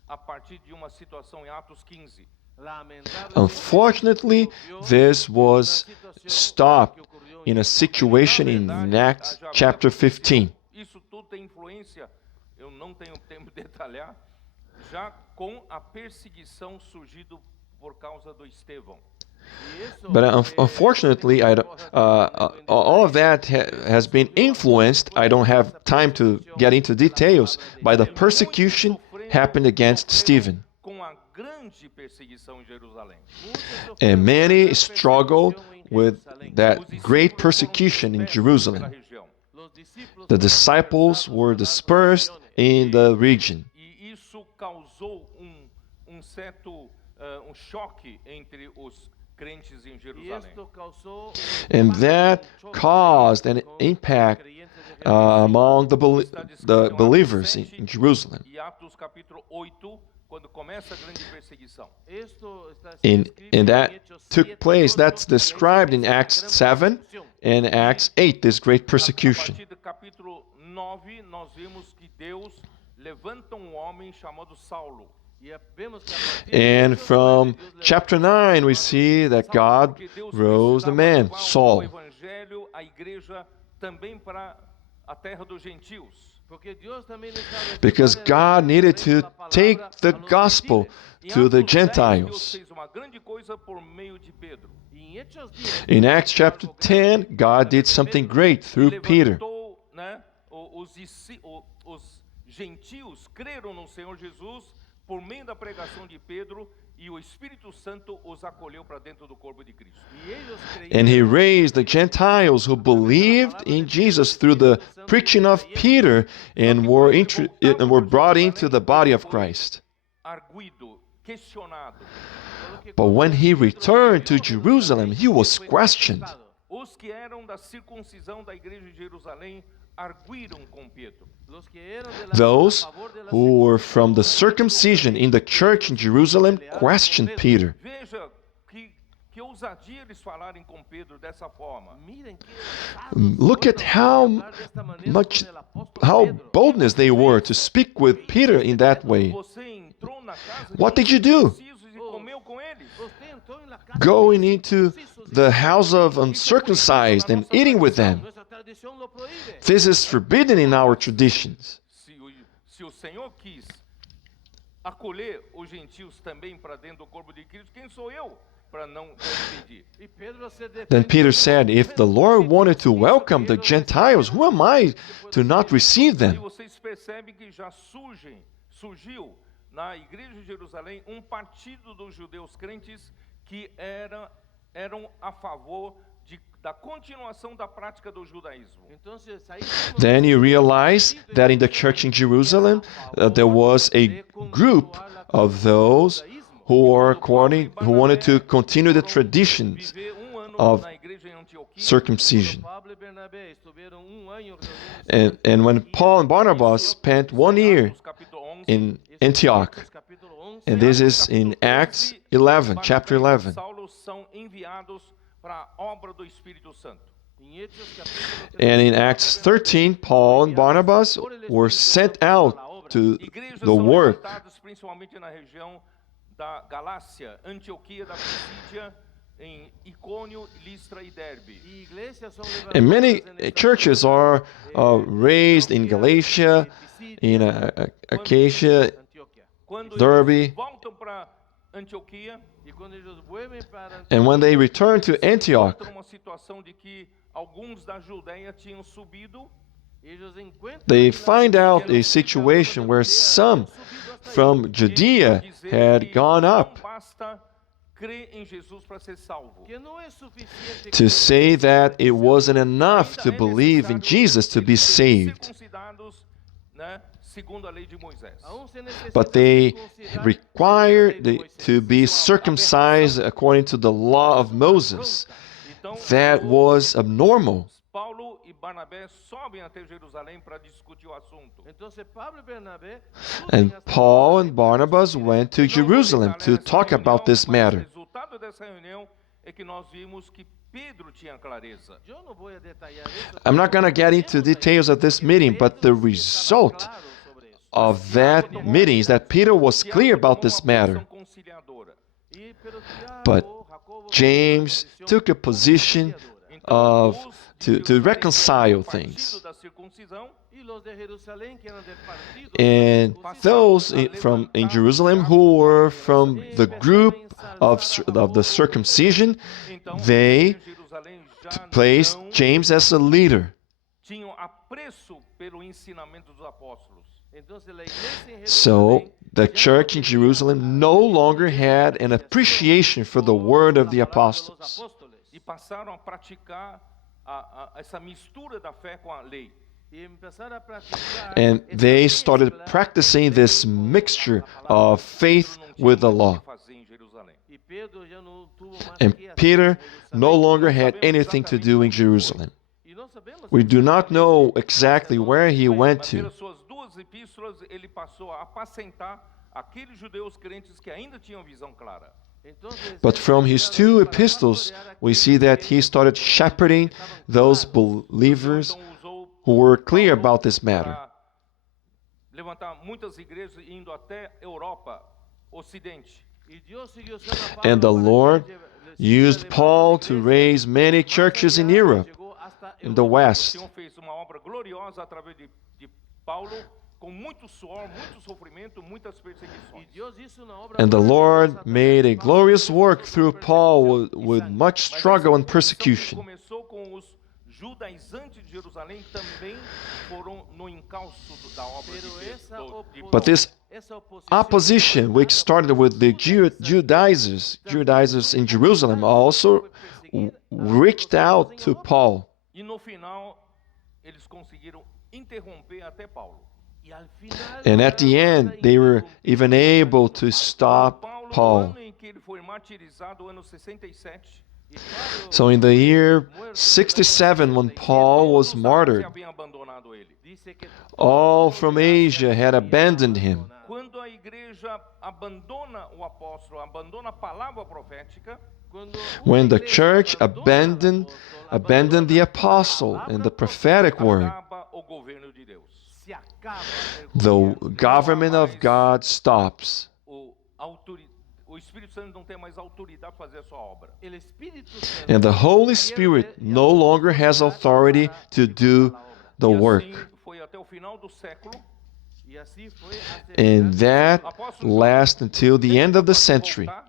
a partir de uma situação em Atos 15. Lamentablemente, Unfortunately, ocurrió this una was situación stopped que ocurrió in a Atos situation in Acts chapter 15. Isso tudo tem influência, eu não tenho tempo de detalhar, já com a perseguição surgido por causa do Estevão. But unfortunately, all of that has been influenced. I don't have time to get into details by the persecution happened against Stephen. Com a grande perseguição em Jerusalém. And many struggled with that great persecution in Jerusalem. The disciples were dispersed in the region. E isso causou certo choque entre os crentes em Jerusalém. And that caused an impact among the believers in Jerusalem. E Atos capítulo 8, quando começa a grande perseguição. And that took place, that's described in Acts 7 and Acts 8, this great A persecution. partir do capítulo 9, nós vimos que Deus levanta homem chamado Saulo. And from chapter 9, we see that God rose the man, O Saul, evangelho, a igreja também para a terra dos gentios. because God needed to take the gospel to the Deus Gentiles. fez uma grande coisa por meio de Pedro. In Acts chapter 10, God did something great through Peter. Levantou, né, os gentios creram no Senhor Jesus por meio da pregação de Pedro e o Espírito Santo os acolheu para dentro do corpo de Cristo. And he raised the Gentiles who believed in Jesus through the preaching of Peter and were brought into the body of Christ. Arguido, questionado. But when he returned to Jerusalem, he was questioned. Os que eram da circuncisão da igreja de Jerusalém arguiram com Pedro. Those who were from the circumcision in the church in Jerusalem questioned Peter. Veja que ousadia eles falarem com Pedro dessa forma. Look at how boldness they were to speak with Peter in that way. Você entrou na casa What did you do? dos circuncisos e comeu com eles. Going into the house of uncircumcised and eating with them. This is forbidden in our traditions. Se o Senhor quis acolher os gentios também para dentro do corpo de Cristo, quem sou eu para não impedir? Then Peter said, if the Lord wanted to welcome the Gentiles, who am I to not receive E them? vocês percebem que já surgiu na igreja de Jerusalém partido dos judeus crentes que eram a favor da continuação da prática do judaísmo. Then you realize that in the church in Jerusalem, there was a group of those who wanted to continue the traditions Viver ano of na igreja em Antioquia. circumcision. And when Paul and Barnabas spent 1 year Atos capítulo 11, in Antioch, and this is in Acts 11, chapter 11. Saulo são enviados para a obra do Espírito Santo. And in Acts 13, Paul and Barnabas were sent out to Igrejas the são work. levantadas principalmente na região da Galácia, Antioquia da Pisídia, em Icônio, Listra e Derbe. And many churches are raised in Galatia, in Acacia, Quando Derbe. eles voltam para Antioquia, And when they returned to Antioch, encontram uma situação de que alguns da Judéia tinham subido they find out a situation where some from Judea had gone up Não basta crer em Jesus para ser salvo. to say that it wasn't enough to believe in Jesus to be saved, Circuncidados, né, segundo a lei de Moisés. but they required to be circumcised according to the law of Moses. Então, That was abnormal. Paulo e Barnabé sobem até Jerusalém para discutir o assunto. And Paul and Barnabas went to Jerusalem to talk about this O matter. resultado dessa reunião é que nós vimos que Pedro tinha clareza. I'm not going to get into details of this meeting, but the result of that meeting is that Peter was clear about this matter. But James took a position of Os to de Jerusalém reconcile do partido things. da circuncisão, y los de Jerusalén que eran del partido And those from in Jerusalem who were from the group of the circumcision, então they em Jerusalém já placed não James as a leader. tinham apreço pelo ensinamento dos apóstolos. Entonces la iglesia en So Jerusalén the church in Jerusalem no longer had an appreciation for the word of the la palabra de los apostles. apóstoles. E passaram a praticar essa mistura da fé com a lei. Y empezaron a practicar And esa they mezcla started practicing this mixture of faith with the law. Fazer em Jerusalém. y Pedro ya no tuvo más And que hacer Peter en Jerusalén. no longer had anything to do in Jerusalem. Y no sabemos We do not know exactly where he went Mas to. pelas suas duas epístolas, ele passou a apacentar aqueles judeus crentes que ainda tinham visão clara. Entonces, But from his two epistles, we see that he started shepherding those believers Então usou who were clear Paulo about this matter. para levantar muitas igrejas indo até Europa, Ocidente. y Dios siguió usando a Pablo And the para que Lord siguiera used levantando Paul to iglesias, raise many más churches in allá, Europe, llegó hasta in the Europa. O West. Senhor fez uma obra gloriosa através de Paulo, com muito suor, muito sofrimento, muitas Y perseguições. Dios hizo una obra And the maravillosa Lord a través made de a Pablo, glorious con work mucha through persecución Paul y with sangre. much Mas struggle and essa persecution. começou com os judaizantes de Jerusalém, também foram no encalço da obra de Pero Deus. esa But this esa oposición opposition, which started with the Judaizers in Jerusalem, also reached out to Paul. E no final, eles conseguiram interromper até Paulo. y al final And at the end, they were even able to stop Paulo, no Paul. ano em que ele foi martirizado, ano 67, y Pablo So in the year 67, when Paul was todos os martyred, haviam abandonado ele. dice que all from Asia had abandoned him. Quando a igreja abandona o apóstolo, abandona a palavra profética, cuando When una the iglesia church abandona al abandoned the apóstol, apostle abandona and la the palabra prophetic word, acaba o governo de Deus. se acaba el the gobierno. government of God stops. O Espírito Santo não tem mais autoridade para fazer a sua obra. El Espíritu Santo And the Holy Spirit no longer has authority to do the E work. assim foi até o final do século. y así fue hasta And that Apóstolo João lasts until the end of the tenta century. voltar,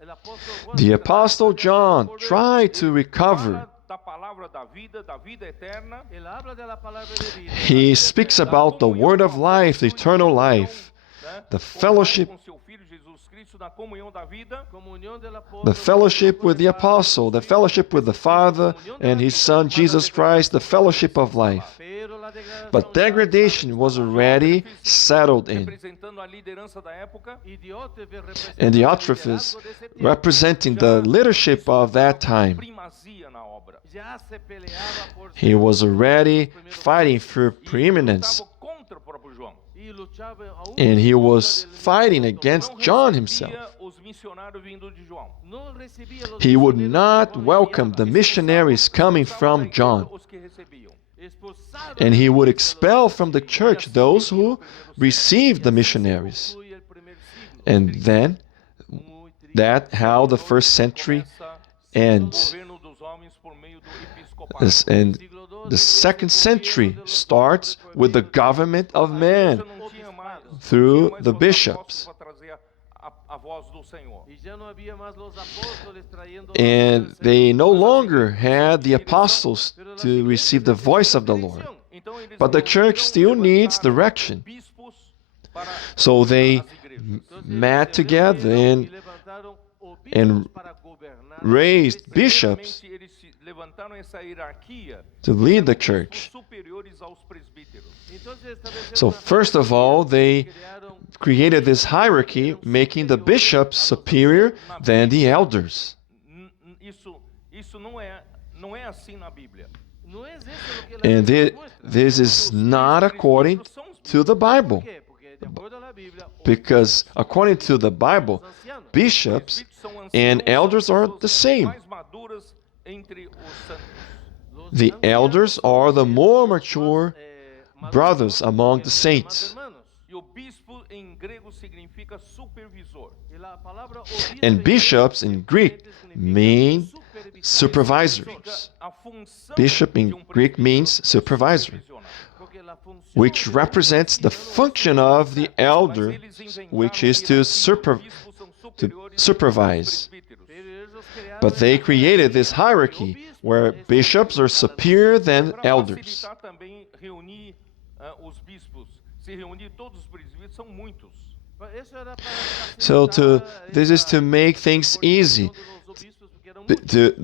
el apóstol Juan The trata Apostle de John volver. tried to recover. fala da palavra da vida eterna. Él habla de la palabra de vida, He speaks about the word of life, the eternal life, Né? the Com fellowship, seu filho Jesus Cristo na comunhão da vida. comunión del apóstol, the fellowship with the apostle, the fellowship with the Father and his Son Jesus Christ, the fellowship of life. pero la degradación But degradation was already settled in. Representando a liderança da época. y Diótrefes representa And el Diotrephes, liderazgo de ese tiempo. representing the leadership of that time, Primazia na obra. Ya se peleaba por he was already fighting for preeminence. Lutava contra o próprio João. y luchaba aún And he en contra was del fighting apóstol. against Não John recebia himself. os missionários vindos de João. No recibía los He would misioneros not que Juan welcome enviaba. the missionaries coming Expulsava da from igreja John. os que recebiam. Expulsado And de he la would iglesia expel los from the que recibían. church those who received the missionaries. Concluye el primer siglo. And then Muy triste. that how the first century Começa ends. o governo dos homens por meio do episcopado. And Siglo II, the second century starts with the government of man Já não tinha mais, through tinha mais the os bishops. apóstolos para trazer a voz do Senhor. y ya no había más los apóstoles trayendo And la voz del they Señor. no longer had the apostles to receive the voice of the Lord. Então, eles But the church still needs levantaram direction. bispos para So they as igrejas. Entonces, met se together reunieron and y levantaron obispos and para gobernar. raised bishops Primeiramente, eles levantaram essa hierarquia to lead the como church. bispos superiores aos presbíteros. Entonces, establecieron So una first of all, they crearon created this hierarchy, making the bishops superior than the elders. Isso não é assim na Bíblia. no es eso lo que la And Biblia muestra. this is not according to the Bible. ¿Por qué? Porque de acuerdo a la Biblia, Because according to the Bible, los ancianos, bishops Presbíteros são anciãos, and são elders are pessoas the same. mais maduras entre os santos. los The ancianos elders son are the los more más, mature maduros brothers among que the los demás saints. hermanos. E o bispo em grego significa supervisor. Y la palabra obispo And en bishops in Greek significa mean supervisor. supervisors. A função Bishop de in um Greek presbítero means é supervisor, supervisionar. Porque la función which de un represents the presbítero function of the elder, Mas eles inventaram which is to, hierarquia, os bispos são superiores supervise. aos presbíteros. pero ellos crearon But they esa created this jerarquía. hierarchy El obispo where es bishops are superior than Para elders. facilitar também reunir os bispos, se reunir todos os presbíteros, são muitos. Eso era para So facilitar this is to esa make things easy, coordinación de los obispos, porque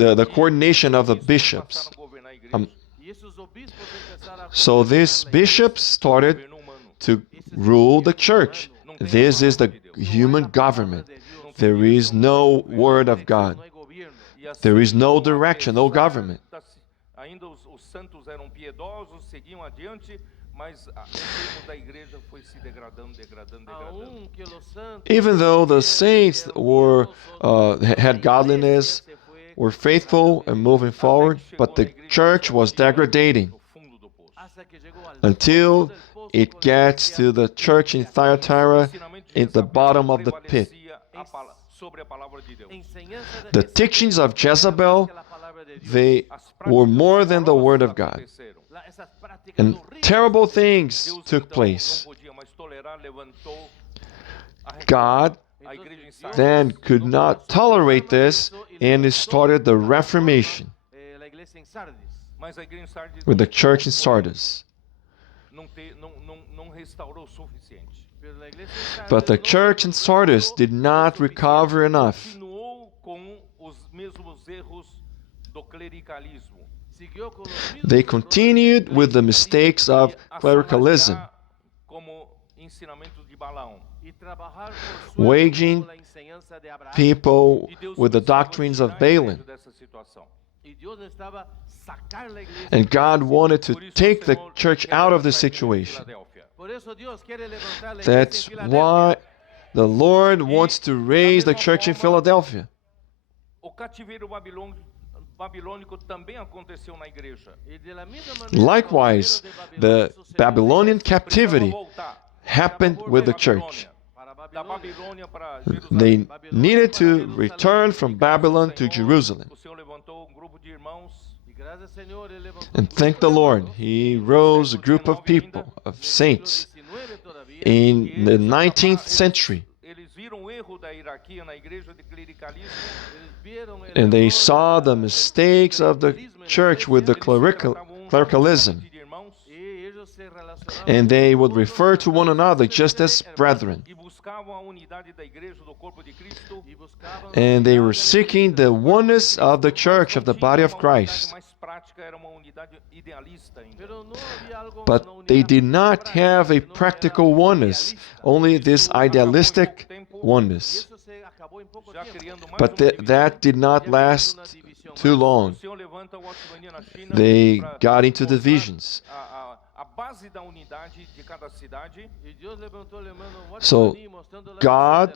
eran the coordination of the Os bispos bishops. passaram a governar a igreja. y esos obispos empezaron a So these bishops started Governo humano. to rule the church. This is the human government. There is no word of God. no hay gobierno. E assim, There is no direction, no government. Ainda os santos eram piedosos, seguiam adiante, mas o termo da igreja foi se degradando. Aunque los santos Even though the saints had godliness, se fue were faithful and moving forward, but the church was degrading No fundo do poço. hasta que llegó al until fondo del pozo, it porque gets to the church in Thyatira in the bottom of the pit. Prevalecia sobre a palavra de Deus. enseñanza de The Jezabel teachings of Jezebel, que la palabra de Dios. they As were práticas more than the horrorosas word of God. aconteceram. Esas prácticas And horribles. terrible things Deus took então place. não podia mais tolerar, levantou a God a igreja em Sardes. then could not tolerate this and he started the Reformation La iglesia en Sardis. Mas a igreja em Sardes with the church in Sardis. não restaurou o suficiente. Pero la iglesia en Sardis But the no church in Sardis did not recover enough. Continuou com os mesmos erros do clericalismo. siguió con los mismos They errores continued with the mistakes of E a clericalism, salariar como ensinamento de Balaão. y trabajar por sueldo waging como la enseñanza de Abraham. people E Deus with the precisou doctrines of tirar a igreja Balaam. dessa situação. Y Dios necesitaba sacar la iglesia. And God wanted to Por isso, take o the Senhor church quer out of this levantar a igreja em situation. Filadélfia. Por eso Dios quiere levantar la iglesia That's en Filadelfia. why the Lord wants to raise the church in Philadelphia. O cativeiro babilônico também aconteceu na igreja. Y de la misma manera, Likewise, el cativerio de the Babilonia sucedió Babylonian Precisava captivity voltar happened da with the Babilônia. church. para Da Babilonia. Babilônia para They Jerusalém. needed to return from Babylon to Jerusalem. O Senhor levantou um grupo de irmãos Y gracias, Señor, Él levantó And un thank grupo the de Lord, hermanos, He rose a group of people, of saints, in the 19th century. Eles viram o erro da hierarquia na igreja de clericalismo. And they saw the mistakes of the church with the clericalism. De irmãos And they would refer to one another just as brethren. e buscavam a unidade da igreja do corpo de Cristo. And they were seeking the oneness of the church, of the body of Christ. Mais prática era uma unidade idealista ainda. But they did not have a practical oneness, only this idealistic oneness. Já criando mais But uma divisão. that did not last too O long. Senhor levanta o Otmania na China They pra got into voltar divisions. a base da unidade de cada cidade. So, God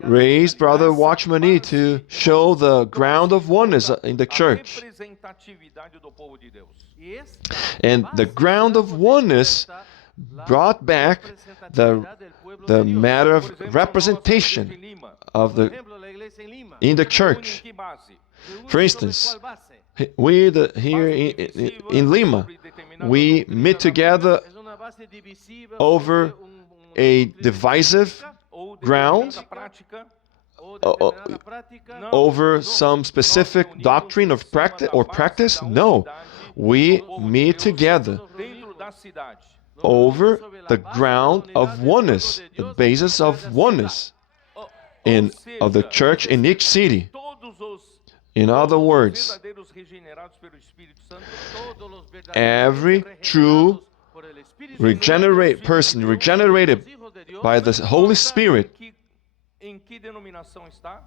raised Brother Watchmani to show the ground of oneness in the A church. representatividade do povo de Deus. And the ground of oneness brought back the matter of representation of the in the church. For instance, we here in Lima, we meet together over a divisive ground, over some specific doctrine of practice. No, we meet together Dentro da cidade. over the ground of oneness, the basis of oneness of the church in each city. Todos os In other words, verdadeiros regenerados pelo Espírito Santo every true person regenerated by the Holy Spirit em que denominação está?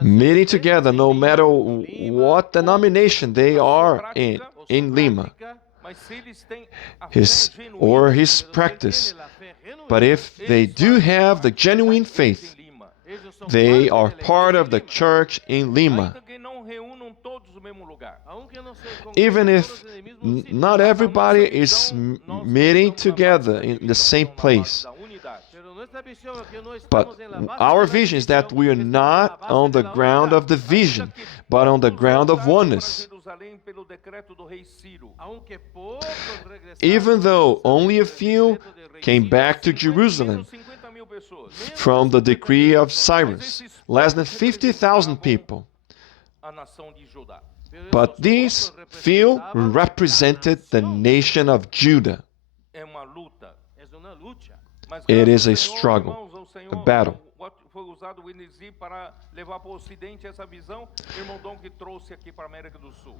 meeting together, no matter what denomination they are in Lima, Mas se eles têm a his fé or genuína, his practice. But if they do have the genuine faith, em Lima, They are part of the church in Lima. Ainda que não reúnam todos no mesmo lugar. Even if not everybody is meeting together in the same place. Da unidade. But our vision is that we are not on the ground of division, but on the ground of oneness. Jerusalém pelo decreto do rei Ciro. Even though only a few came back to Jerusalem 50.000 pessoas. from the decree of Cyrus, less than 50,000 people. A nação de Judá. But these few represented the nation of Judah. É uma luta. Mas It is graças a ao Senhor, struggle, irmãos, ao Senhor, a battle. Foi usado o Inesi para levar para o Ocidente essa visão. Irmão Dom que trouxe aqui para a América do Sul.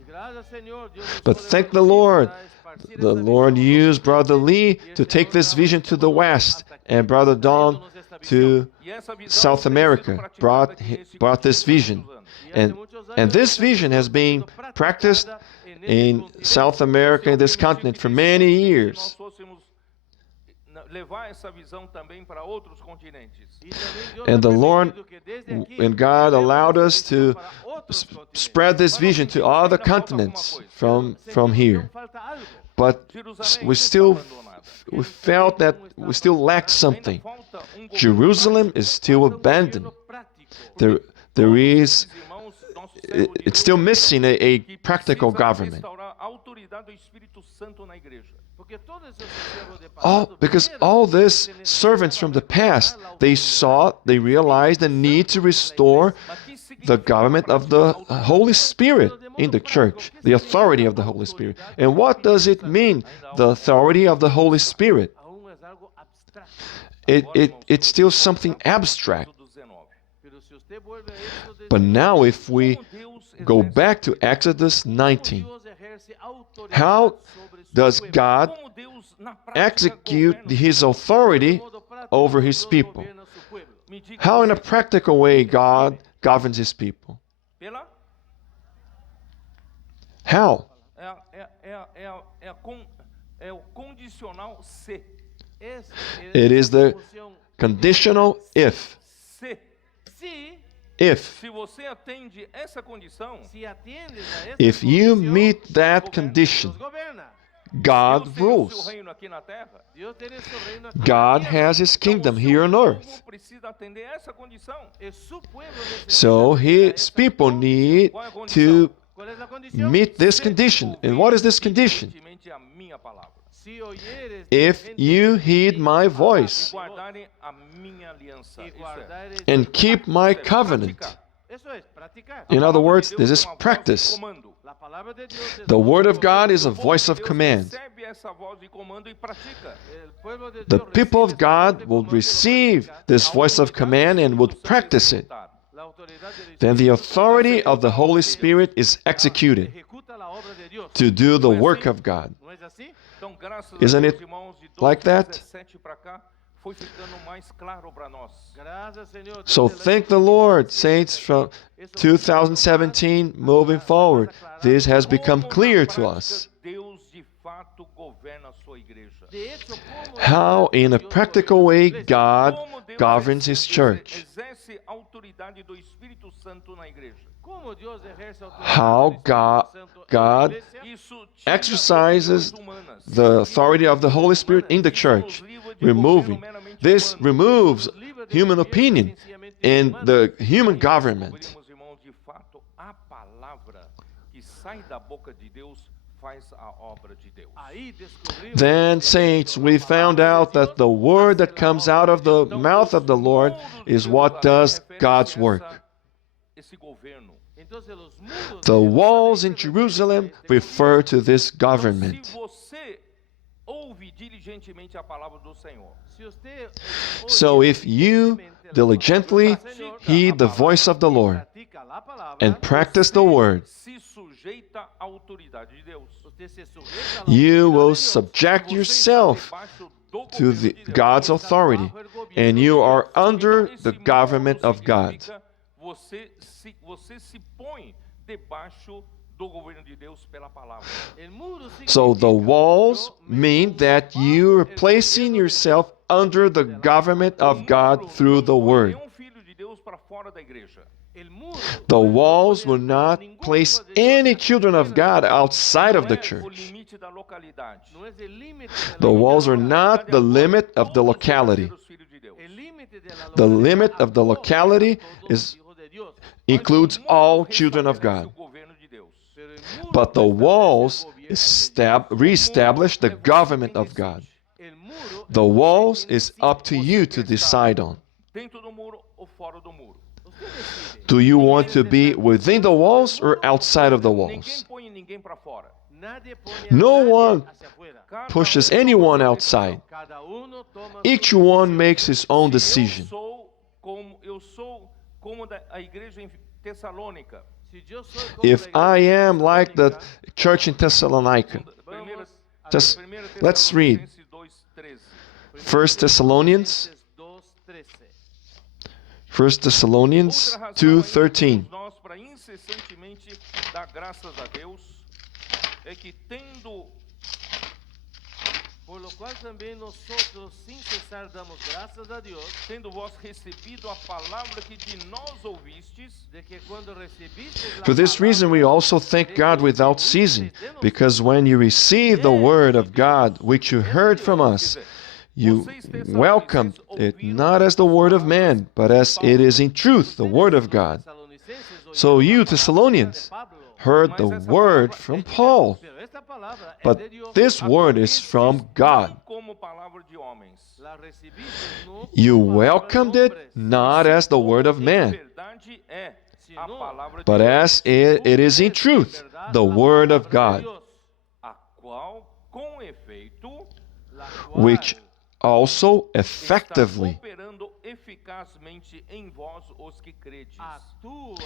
But thank the Lord. The Lord used Brother Lee to take this vision to the West, and Brother Don to E essa visão South tem sido America praticada aqui nesse brought this continente vision. há muitos anos. And this vision has been practiced in South America, in this continent, for many Se years. nós fôssemos levar essa visão também para outros continentes. And the Lord and God allowed us to spread this vision to other continents from here. But we felt that we still lacked something. Jerusalem is still abandoned. There is, it's still missing a practical government. Because all these servants from the past, they realized the need to restore the government of the Holy Spirit in the church, the authority of the Holy Spirit. And what does it mean, the authority of the Holy Spirit? It's still something abstract. But now if we go back to Exodus 19, how does God execute His authority over His people? How in a practical way God governs His people? How? É o condicional se. It is the conditional if. Se. If. Se você atende essa condição, If you meet that condition, God Deus tem o seu rules. reino aqui na terra. God has His kingdom here on earth. O povo precisa atender essa condição. So His people need to meet this condition. And what is this condition? Obedientemente a minha palavra. If you heed my voice Guardarem a minha aliança. Isso é. and keep my covenant. In other words, this is practice. Comando. The Word of God is a voice of command. Recebe essa voz de comando e pratica. The people of God will receive this voice of command and would practice it. Then the authority of the Holy Spirit is executed to do the work of God. Então, graças Isn't a it Deus, irmãos, de like that? 2017 para cá, foi ficando mais claro para nós. So thank the Lord, saints, from 2017 moving forward. This has become clear to us. Deus de fato governa a sua igreja. How, in a practical way, God Como Deus governs His church. exerce a autoridade do Espírito Santo na igreja. How God Isso tira exercises as humanas. the authority of the Holy Spirit in the church, removing. This removes human opinion and the human government. Descobrimos, irmãos, de fato, a palavra que sai da boca de Deus faz a obra de Deus. Then, saints, we found out that the word that comes out of the mouth of the Lord is what does God's work. Esse governo. The walls in Jerusalem refer to this government. Se você ouve diligentemente a palavra do Senhor, So if you diligently heed the voice of the Lord and practice the word, se sujeita à autoridade de Deus. you will subject yourself to God's authority, and you are under the government of God. Você se põe debaixo do governo de Deus pela palavra. So the walls mean that you are placing yourself under the government of God through the word. Nenhum filho de Deus para fora da igreja. The walls will not place any children of God outside of the Não é o church. limite da localidade. No es el límite de The la walls are localidad. not the limit of the locality. Todos os verdadeiros filhos de Deus. El límite de la The localidad limit of the acoge a locality todos is los hijos de Dios. includes all children of Restabelece God. o governo de Deus. Pero el muro But the establece walls el gobierno de Dios. reestablish the government of God. El muro The es walls quien is decide. up to you to decide on. Dentro do muro ou fora do muro. Usted decide. Do you want to be within the walls or outside of the Ninguém walls? põe ninguém para fora. Nadie pone a No nadie one hacia afuera. Cada Pushes um anyone toma sua outside. Cada uno toma Each su one decisión. makes his own decisão. decision. Eu sou como a igreja em Tessalônica. Si yo soy como If la I iglesia am like the tesalónica, church in Thessalonica, Primeira- Just- Primeira let's read. Tessalonicenses 2:13. 1 Thessalonians, 2:13. 1 Thessalonians Outra razão ainda 2:13. temos nós para incessantemente dar graças a Deus é que Por lo cual también nosotros sin cesar damos gracias a Dios tendo vós recebido a palavra que de nós ouvistes, de que cuando recibiste la For this reason, we palabra also thank God without ceasing, because when you received the word of God, which you heard from us, you welcomed it not as the word of man, but as it is in truth, the word of God. Tesalonicenses So you, oyeron la palabra Thessalonians, de Pablo, heard the word from Paul, pero esta palabra es but de Dios. this word is from God. não como palavra de homens. La recibiste no You como palabra de welcomed it hombres, not as the word of Em man, verdade é a palavra de but Deus, as it is in truth, the word of God, a qual, com efeito, la cual which also está effectively operando eficazmente em vós os que credes. actúa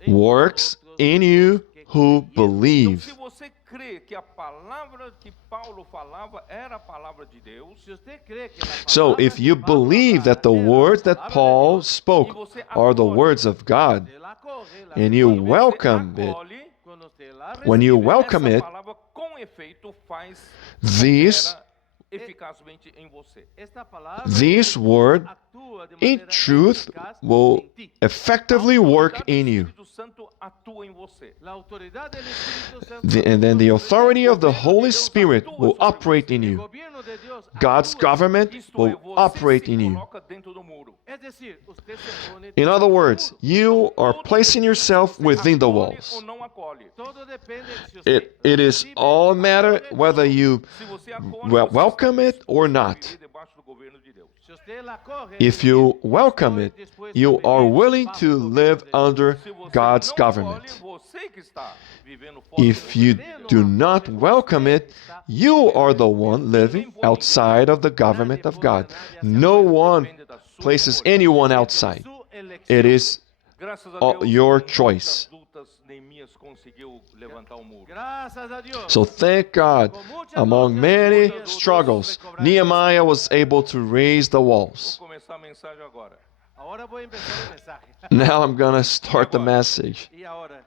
en works vosotros in you los que who creyeren. Então, believe. se você crê que a palavra que Paulo falava era a palavra de Deus, Si usted cree que la So palabra if que you Pablo believe that the hablaba era la words that palabra de Paul Dios, spoke are the words of God, usted la acoge, la and you recibe, welcome it, acolhe, cuando usted la when you recibe, welcome essa it, palavra com efeito faz these opera eficazmente em você. esta palabra this word actúa de in manera truth eficaz will en ti. effectively work in you. O Espírito Santo atua em você. La autoridad del Espíritu Santo And then the actúa authority of the sobre ti. Holy Spirit will operate in El you. gobierno de Dios God's actúa. government Isto é, will você operate se in you. coloca dentro do muro. Es decir, usted se pone In other dentro del words, muro. you are Tudo placing depende yourself se você within the acolhe walls. ou não acolhe. Todo depende de si usted It is recibe, all a matter acoge, whether you Se você acolhe, well, você welcome está it or disposto a not. viver debaixo do governo de Deus. si usted la acoge, If you welcome estoy it, dispuesto you a are vivir willing bajo to el gobierno live de Dios. under Se você God's não government. acolhe, você que está vivendo fora If do you governo. do not welcome it, you are the one living outside of the government of God. No one Depende da sua places escolha. anyone outside. Su elección. It is Graças a all Deus, your com choice. muitas lutas, Neemias conseguiu levantar o muro. Gracias a Dios. So thank God, among many struggles, Nehemiah was able to raise the walls. Vou começar a mensagem agora. Ahora voy a empezar el mensaje. Now I'm going to start the message. Y ahora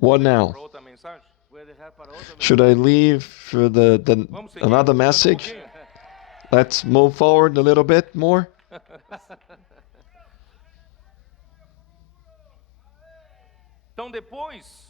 What now? Para outra mensagem? voy a dejar para otro mensaje. Should I leave for Vamos seguir? another Mais um message? pouquinho? Let's move forward a little bit more. Então, depois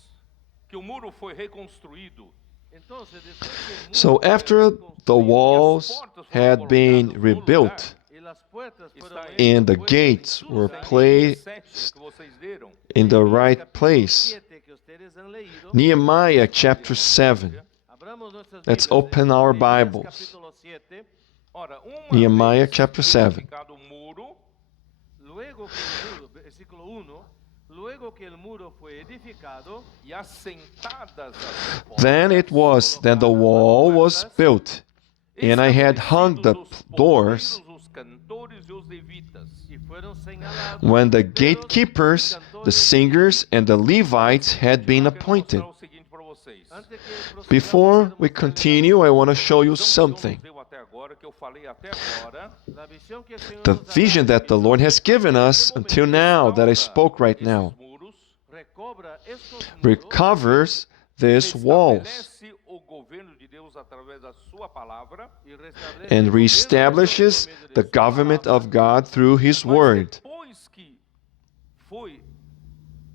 que o muro foi reconstruído, Entonces, después que el muro So fue after the reconstruido walls had been rebuilt y las puertas fueron and the puestas gates en were su lugar, placed 7 que vocês leram, in the Nehemías right capítulo place, 7 que ustedes han leído, Nehemiah chapter 7. abramos nuestras Let's Biblias open en our Nehemías Bibles. capítulo 7, ora, uma Nehemiah vez chapter 7. edificado o muro, luego que el muro, versículo 1, luego que el muro fue edificado, e assentadas as portas, Then it was that the wall was built, and I had hung the estabelecidos os doors porteiros, os cantores e os levitas, y fueron señalados when the los porteros, gatekeepers, los cantores, the singers, and the Levites had been Eu quero appointed. mostrar o seguinte para vocês. Antes que procedamos, Before quero we mostrarles continue, I want to show you A visão que o Senhor something. nos deu até agora, que eu falei até agora, la visión que el Señor The nos ha vision dado, that the Lord has given us until now, that I spoke right now, esses muros, recobra estos muros, recovers these walls estabelece o governo de Deus através da sua palavra, y restablece and el gobierno de Dios reestablishes por medio de the su government palabra. of God through His mas Word. depois que foi,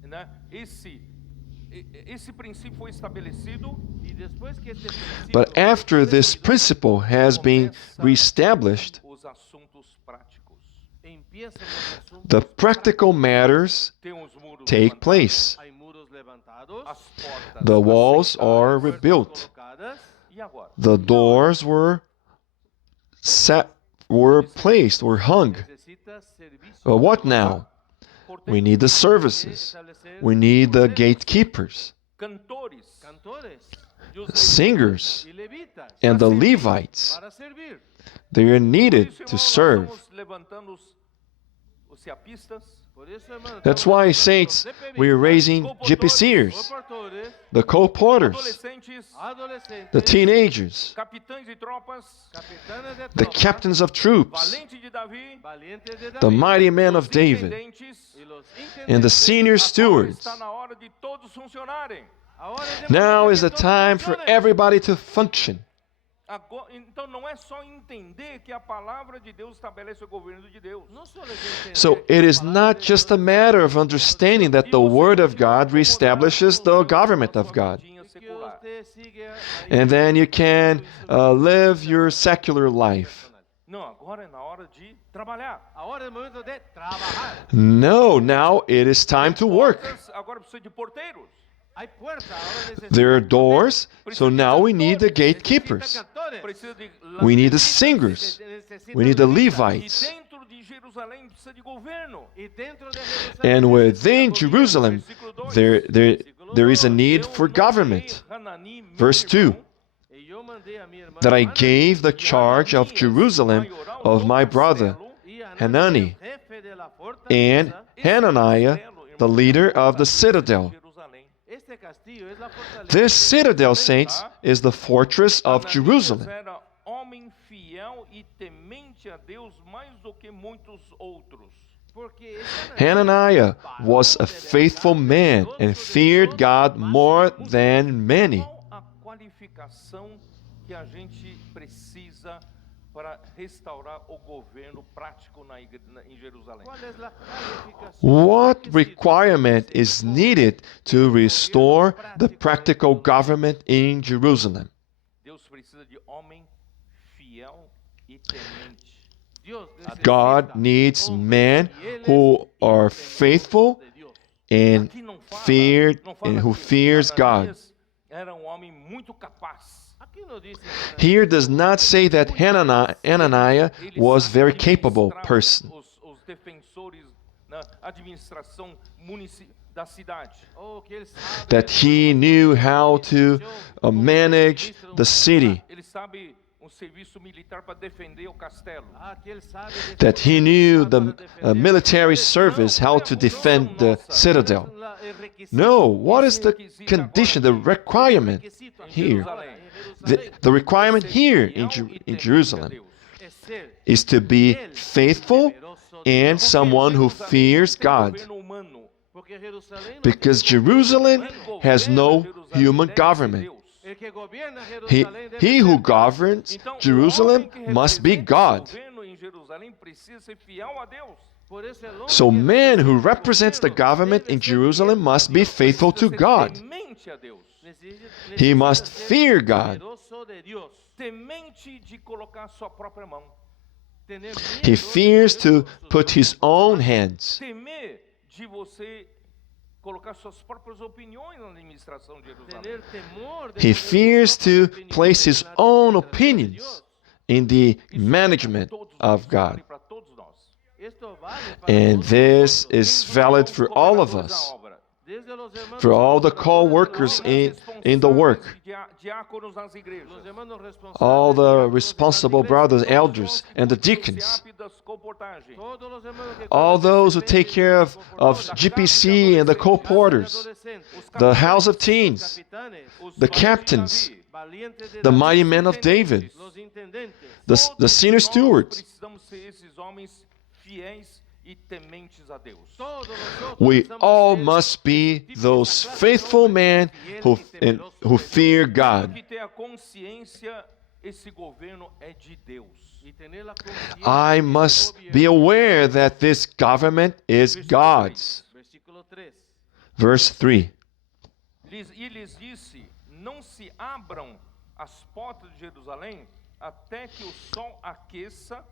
né, esse princípio foi estabelecido, Y después que este principio But fue after this establecido, principle has been reestablished, os assuntos práticos. empiezan los asuntos the practical matters Tem os muros take levantados, place. Hay muros levantados, as portas The walls are assentadas. puertas rebuilt. colocadas, E agora? The doors were placed, were hung. necesita servicio. What now? We need the services. We need the gatekeepers, Cantores Cantores e os singers, y levitas and the Levites. para servir. They are Por needed isso, to irmão, nós serve. estamos levantando os ceapistas, Por eso, hermano, That's estamos why, levantando saints, los CPVistas, we are raising gypsy seers, comportores, the co-porters, adolescentes, adolescentes, the teenagers, capitães de tropas, capitanes de the tropa, captains of troops, valente de Davi, valientes de the David, mighty men os of David, intendentes. y los and the intendentes. senior Agora stewards. está na hora de todos funcionarem. Ahora es Now momento is que the todos time for funcionen. everybody to function. Agora, então não é só entender que a palavra de Deus estabelece o governo de Deus. No solo es entender So que it la is palabra not de just Dios a matter of understanding that the Word of God reestablishes the government of God. Vidinha que secular. usted sigue ahí And then you can su live your secular life. Não, agora é na hora de trabalhar. Ahora es momento de trabajar. No, now it is time to work. Portas, agora precisa de porteiros. Hay puertas, ahora necesita There are cantores, doors, so now we need the necesita gatekeepers. cantores, Precisa de We need the levitas. singers. necesita We need the levitas. E Levites. dentro de Jerusalém precisa de governo. Y dentro de Jerusalén And within necesita gobierno. Jerusalem, there is a need for government. Verse 2, Y yo mandé a mi hermano that I Hanani gave the charge of Jerusalem of my brother y a Hanani, el jefe de la and fortaleza. Hananiah, the leader of the citadel. Este castillo es la fortaleza This de citadel, Jerusalén. saints, is the fortress of Jerusalem. Era homem fiel e temente a Deus mais do que muitos outros. Porque ese Hananiah was a faithful man and feared God more than many. Qual a qualificação que a gente precisa para restaurar o governo prático em Jerusalém? ¿Cuál es la calificación? What requirement is needed to restore the practical government in Jerusalem? Deus precisa de homem fiel e temente. Dios necesita God needs men who are faithful de Dios. and Aqui não fala, feared não fala and who que fears God. Ananias era homem muito capaz. Aquí no dice Here does not say that Hananiah Ele was sabe very capable administrar person, Os defensores na administração da cidade. oh, que él sabe that he knew how to manage the city, Ele sabe serviço militar para defender o castelo. que él sabe de that he knew the defender military o service, how to defend the citadel. el requisito. No, what is the condition, the requirement here? The requirement here in Jerusalem Es ser is to be faithful and someone who fears God, Governo humano. porque Jerusalén no because Jerusalem has no human government. el que gobierna He, Jerusalén debe he ser who Dios. governs Então, o Jerusalem homem que must be representa God. o governo em Jerusalém precisa ser fiel a Deus. Por eso el hombre So que man who representa el represents the gobierno government debe in ser Jerusalem fiel must a be Dios. faithful to Precisa ser God. temente a Deus. He Necesita must ser fear God. temeroso de Dios. Temente de colocar sua própria mão. Tener He miedo fears de to sus put his own hands. Temer de você colocar suas próprias opiniões na administração de Jerusalém. tener temor de He poner sus fears propias to opiniones place his en la own administración de opinions Dios. in the Isso management vale para todos of nós, God. vale para todos nós. Esto vale para And todos this nosotros. is valid for all of Cooperadores da us, obra. Desde los hermanos for all the colaboradores co-workers de la obra, in the work, los Diáconos nas igrejas. hermanos responsables, all the diáconos de las responsible iglesias, brothers, Todos elders, os and the que cuidam do deacons, SEAP e das comportagens. todos los hermanos que all cuidan those who de take care of comportadores, GPC and the co-porters, adolescentes, the house of teens, capitanes, Os the valentes de captains, Davi, valientes de the David, mighty men of David, los intendentes. the senior Todos stewards. nós precisamos ser esses homens fiéis e tementes a Deus. Todos nosotros We precisamos all ser must be those faithful men who fear God. Que ter a consciência, esse governo é de Deus. y tener la conciencia I que must este be gobierno, aware that this government is God's. versículo 3. Verse 3. E lhes disse: não se abram as portas de Jerusalém até que o sol aqueça,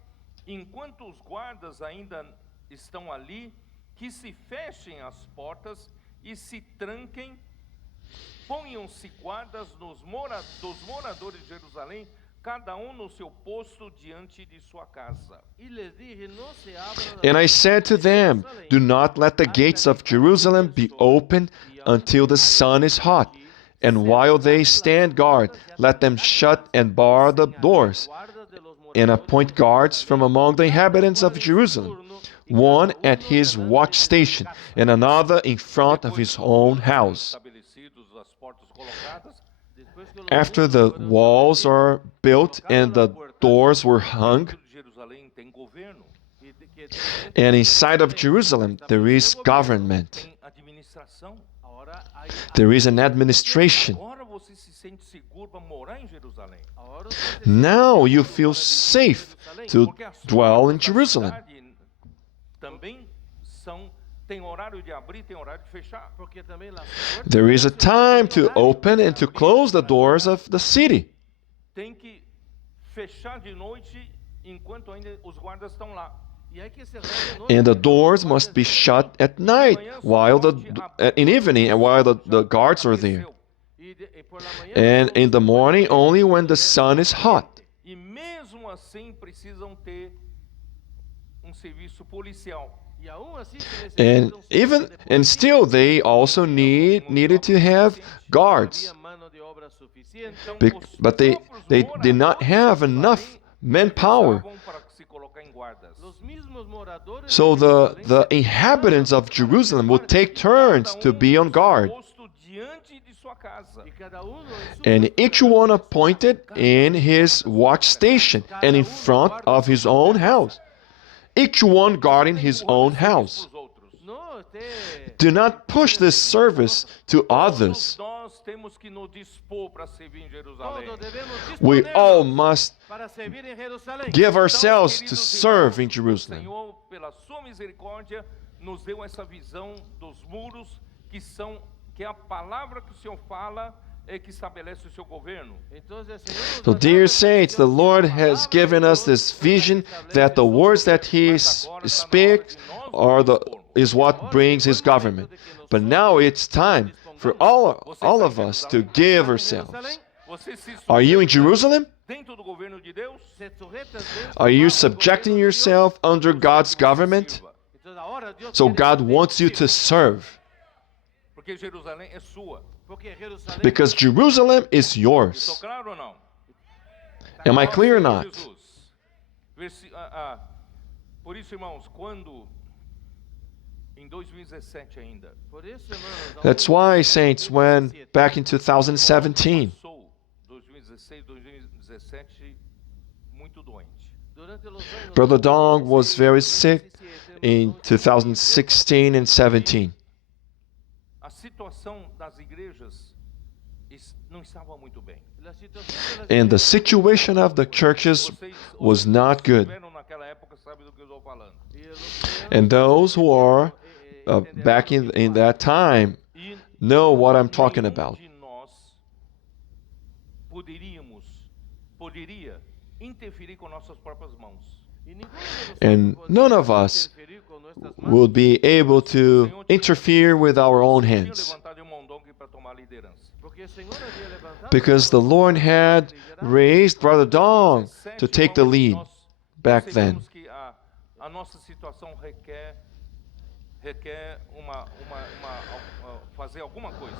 enquanto os guardas ainda estão ali, que se fechem as portas e se tranquem, ponham-se guardas dos moradores de Jerusalém, cada um no seu posto diante de sua casa. Y les dije, no se abran And I said to them, do not let the gates of Jerusalem be opened until the sun is hot. And while they stand guard, let them shut and bar the doors, and appoint guards from among the inhabitants of Jerusalem, one at his watch station, and another in front of his own house. Estabelecidos as portas colocadas, After the walls are built and the doors were hung, de Jerusalém tem governo, and inside of Jerusalem there is government, tem administração. Ahora hay there is an administration. Agora você se sente seguro para morar em Jerusalém. ahora usted Now you feel safe to Porque as dwell in portas da Jerusalem. cidade também tem horário de abrir, tem horário de fechar. porque también las puertas There is a time to open and to close the doors of the city. Tem que fechar de noite enquanto ainda os guardas estão lá. y hay que cerrar de noche. And the doors must be shut at night while in evening and while the guards are there. Y por la mañana And in the morning only when the sun is hot. E mesmo assim precisam ter serviço policial. y aún así And even and still they also needed to have guards. mano de obra suficiente. But they did not have enough manpower. Precisavam para se colocar em guardas. Los mismos moradores So de Jerusalén the inhabitants of Jerusalem would take turns to be on guard, Posto diante de sua casa. y cada uno en su and each one appointed in his watch station and in front of his own house. Each one guarding his own house. Os outros. no esté Do not push this service to others. Todos nós temos que nos dispor para servir em Jerusalém. todos debemos We disponernos all must para servir en Jerusalén. give ourselves Então, to queridos serve in irmãos, Jerusalem. O Senhor, pela sua misericórdia, nos deu essa visão dos muros que é a palavra que o Senhor fala é que estabelece o seu governo. Entonces, el Señor nos So, ha dear dado saints, the Lord has given us this vision that the words that He speaks is what brings His government. But now it's time for all of us to give ourselves. Você se Are you in Jerusalem? dentro do governo de Deus? se sujeta dentro Are you bajo el subjecting gobierno de yourself under God's government? Dios. Entonces, ahora Dios So quiere God que wants you to serve, Porque Jerusalém é sua. porque Jerusalén because Jerusalem is Estou yours. claro ou não? Am I clear or Senhor not? Jesus. Por isso, irmãos, quando em 2017 ainda por eso, hermanos, That's aún why, en saints, when 2017, back in 2017, passou 2016, 2017 muito doente. durante los años Brother Dong was very sick 2017, in hermanos, 2016 and 17. A situação das igrejas não estava muito bem. la situación de las And the iglesias situation of the churches was not good. Estiveram naquela época, sabe do que eu estou falando. y los cristianos, And those who are back in that time E know what I'm talking nenhum about. de nós poderia interferir com nossas próprias mãos. y ninguno de nosotros And podía none of us interferir con nuestras manos. will be able to interfere with our own Tinha hands. levantado um Mondong para tomar liderança. Porque el Señor había levantado Because the Lord had raised Brother Dong to take the lead Nós back then. percebemos que a nossa situação requer fazer alguma coisa.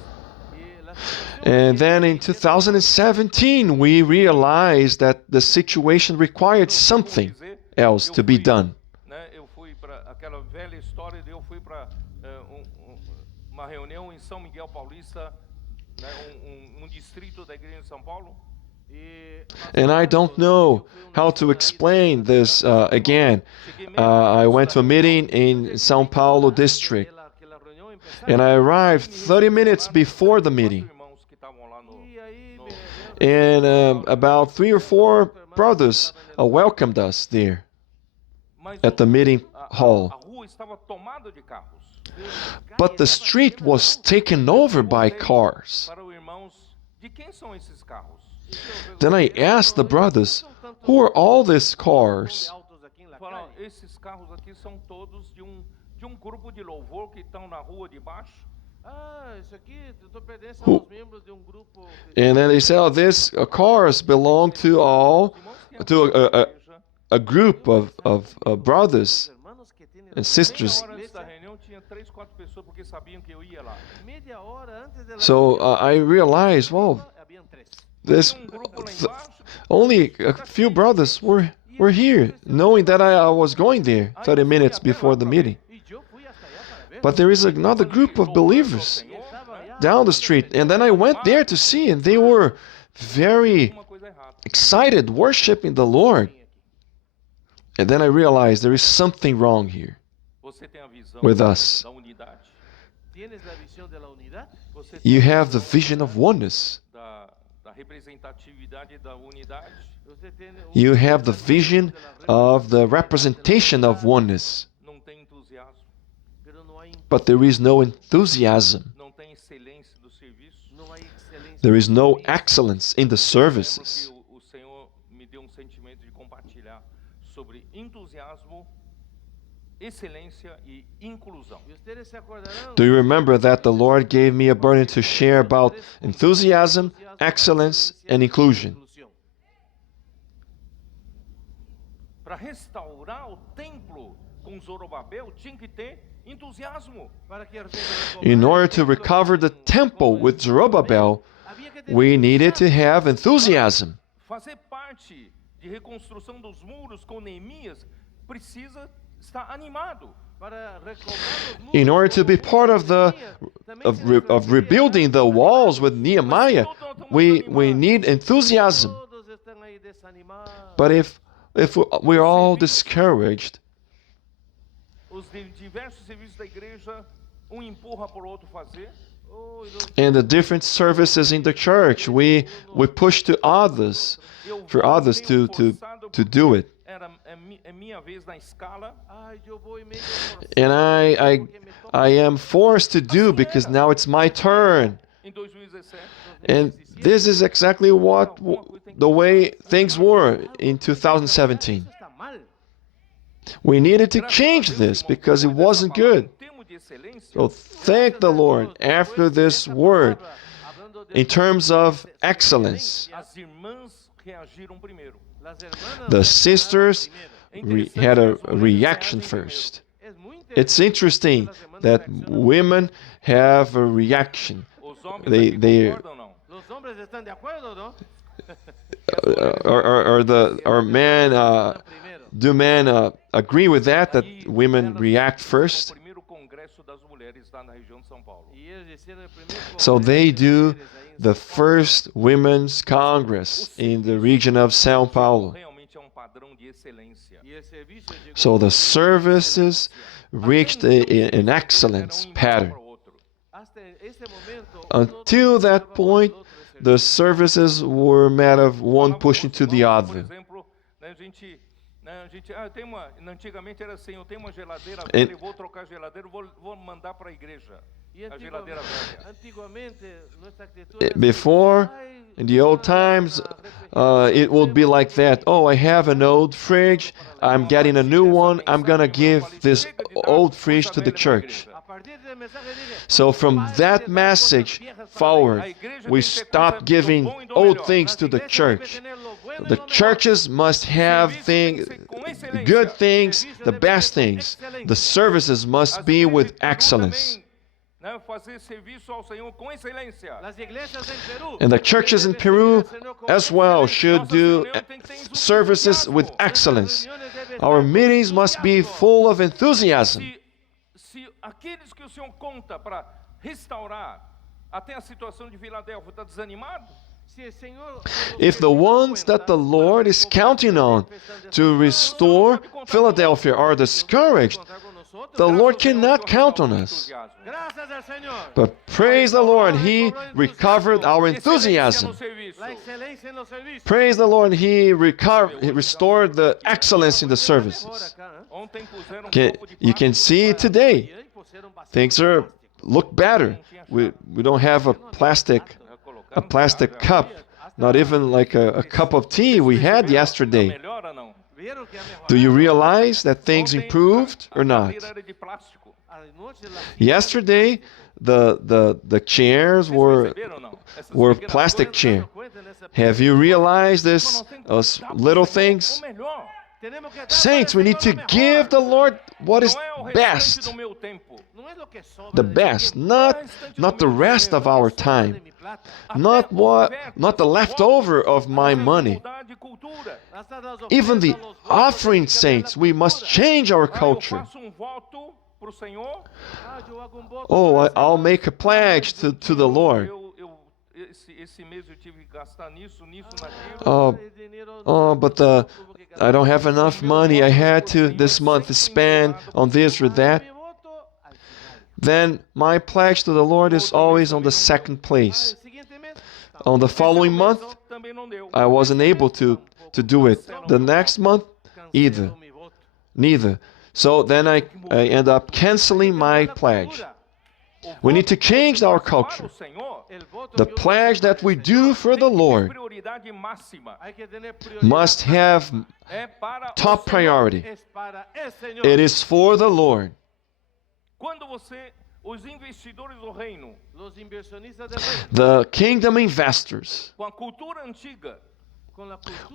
y la situación And then in 2017, we realized that the situation required something else to be done. Né? Eu fui para aquela velha história de eu fui para uma reunião em São Miguel Paulista, né? Distrito da Igreja de São Paulo. y And I don't know how to explain this again. I went to a meeting in São Paulo district, que la reunión empezara. and I arrived 30 minutes before the meeting. Irmãos que estavam lá no, Y ahí no me And about 3 or 4 brothers welcomed us there mas at the meeting a hall. rua estava tomada de carros. but the street was taken over by cars. Para os irmãos, de quem são esses carros? Then I asked the brothers, who are all these cars? Falaram, esses carros aqui são todos de um grupo de louvor que estão na rua de baixo. Ah, isso aqui pertence Who- aos membros de grupo. And then they said, oh, these cars belong to all, to a group of brothers Hermanos que tienen and sisters. Meia hora antes da reunião tinha 3, 4 pessoas porque sabiam que eu ia lá. media hora antes de la So I realized, well, habían tres. this Um grupo lá th- embaixo. only a few brothers were here, knowing that I was going there 30 minutes before the meeting. Y yo fui hasta allá para ver. But there is another group of believers down the street, and then I went there to see, and they were very Uma coisa errada. excited, worshiping the Lord. And then I realized there is something wrong here Você tem a visão with us. da unidade. ¿Tienes la visión de la unidad? Você You tem a have the visão vision of oneness. da representatividade da unidade. Usted tiene You have the vision of the representation of oneness. Não tem entusiasmo, pero no hay But there is no enthusiasm. não tem excelência do serviço. no hay excelencia. There is no excellence in the services. Porque o Senhor me deu sentimento de compartilhar sobre entusiasmo, excelência e inclusão. Y ustedes se acordarán. Do you remember that the Lord gave me a burden to share about enthusiasm, excellence, and inclusion? Para restaurar o templo com Zorobabel, tinha que ter entusiasmo. Para que In order to recover the temple with Zerubbabel, había que tener we needed to have enthusiasm. Fazer parte de reconstrução dos muros com Neemias precisa estar animado. para recobrar los muros. In order to be part of the of rebuilding the walls with Nehemiah, we need enthusiasm. Todos están ahí desanimados. But if we're all discouraged, Os diversos serviços da igreja, empurra para o outro fazer. Oh, y los and the different services in the church, we push to others for others to do it. É minha vez na escala. Ay, yo voy medio And I am forced to do because now it's my turn. Em 2017, And this is exactly what the way things were in 2017. está mal. We needed to change this because it wasn't good. Em termos de excelência, So thank the Lord after this word Hablando de in terms of excellence. as irmãs reagiram primeiro. las hermanas, The sisters primero. had a reaction first. Es muy It's interesting that women have a reaction. Os homens They- aqui they- concordam ou não? Los hombres están de acuerdo, ¿no? Or men, Primero. do men agree with that women react O first? primeiro congresso das mulheres lá na região de São Paulo. Y ellos hicieron el primer So they congreso de do mujeres ahí en the São Paulo. first Women's Congress in the region of São Paulo. Realmente é padrão de excelência. Y el servicio llegó So the a services reached an excellence pattern. hasta ese momento. Until that point, the services were a matter of one pushing to the Por other. exemplo, né, a gente eu tenho antigamente era assim, eu tenho uma geladeira And- velha, eu vou trocar a geladeira, vou mandar para a igreja. Y A geladeira velha. antiguamente nuestra actitud era Before, in the old times, it would be like that. Oh, I have an old fridge. I'm getting a new one. I'm going to give this old fridge to the church. a partir del mensaje dije, So from that message forward, we stopped giving old things to the church. The churches must have good things, the best things. The services must be with excellence. Né, fazer serviço ao Senhor com excelência. las iglesias en Perú, And the churches in Peru as well should do services with excellence. Our meetings must be full of enthusiasm. Se aqueles que o Senhor conta para restaurar até a situação de Filadélfia está desanimado, si el Señor, If the ones that the Lord is counting on to restore Philadelphia are discouraged, the Lord cannot count on us. gracias al Señor, But praise the Lord, He recovered our enthusiasm. la excelencia en los servicios. Praise the Lord, He restored the excellence in the services. Acá, ¿eh? Ontem puseram You can see today, Y ahí pusieron bastante things look better. We don't have a plastic cup, not even like a cup of tea we had yesterday. Melhora não? Do you realize that things improved or A not? cadeira era de plástico. Yesterday, the chairs were Perceberam ou não? Essas were pequenas plastic coisas, chair. Have you realized this? Those little things? o melhor. Saints, we need to give the Lord what is Não é o restante best. do meu tempo. The best, not the rest of our time, not the leftover of my money. Mudar de cultura. Even the offering, saints, we must change our Eu culture. faço voto pro Senhor. Oh, I'll make a pledge to the Lord. Esse mês eu tive que gastar nisso, naquilo. But I don't have enough money. I had to this month spend on this or that. Then my pledge to the Lord is always on the second place. On the following month, Também não deu. I wasn't able to do it. The next month, neither. So then I end up canceling my pledge. We need to change our culture. Para o Senhor, The pledge that we do for the Lord prioridade máxima must have é para top o Senhor. priority. It is for the Lord. Quando os investidores do reino, The kingdom investors, com a cultura antiga,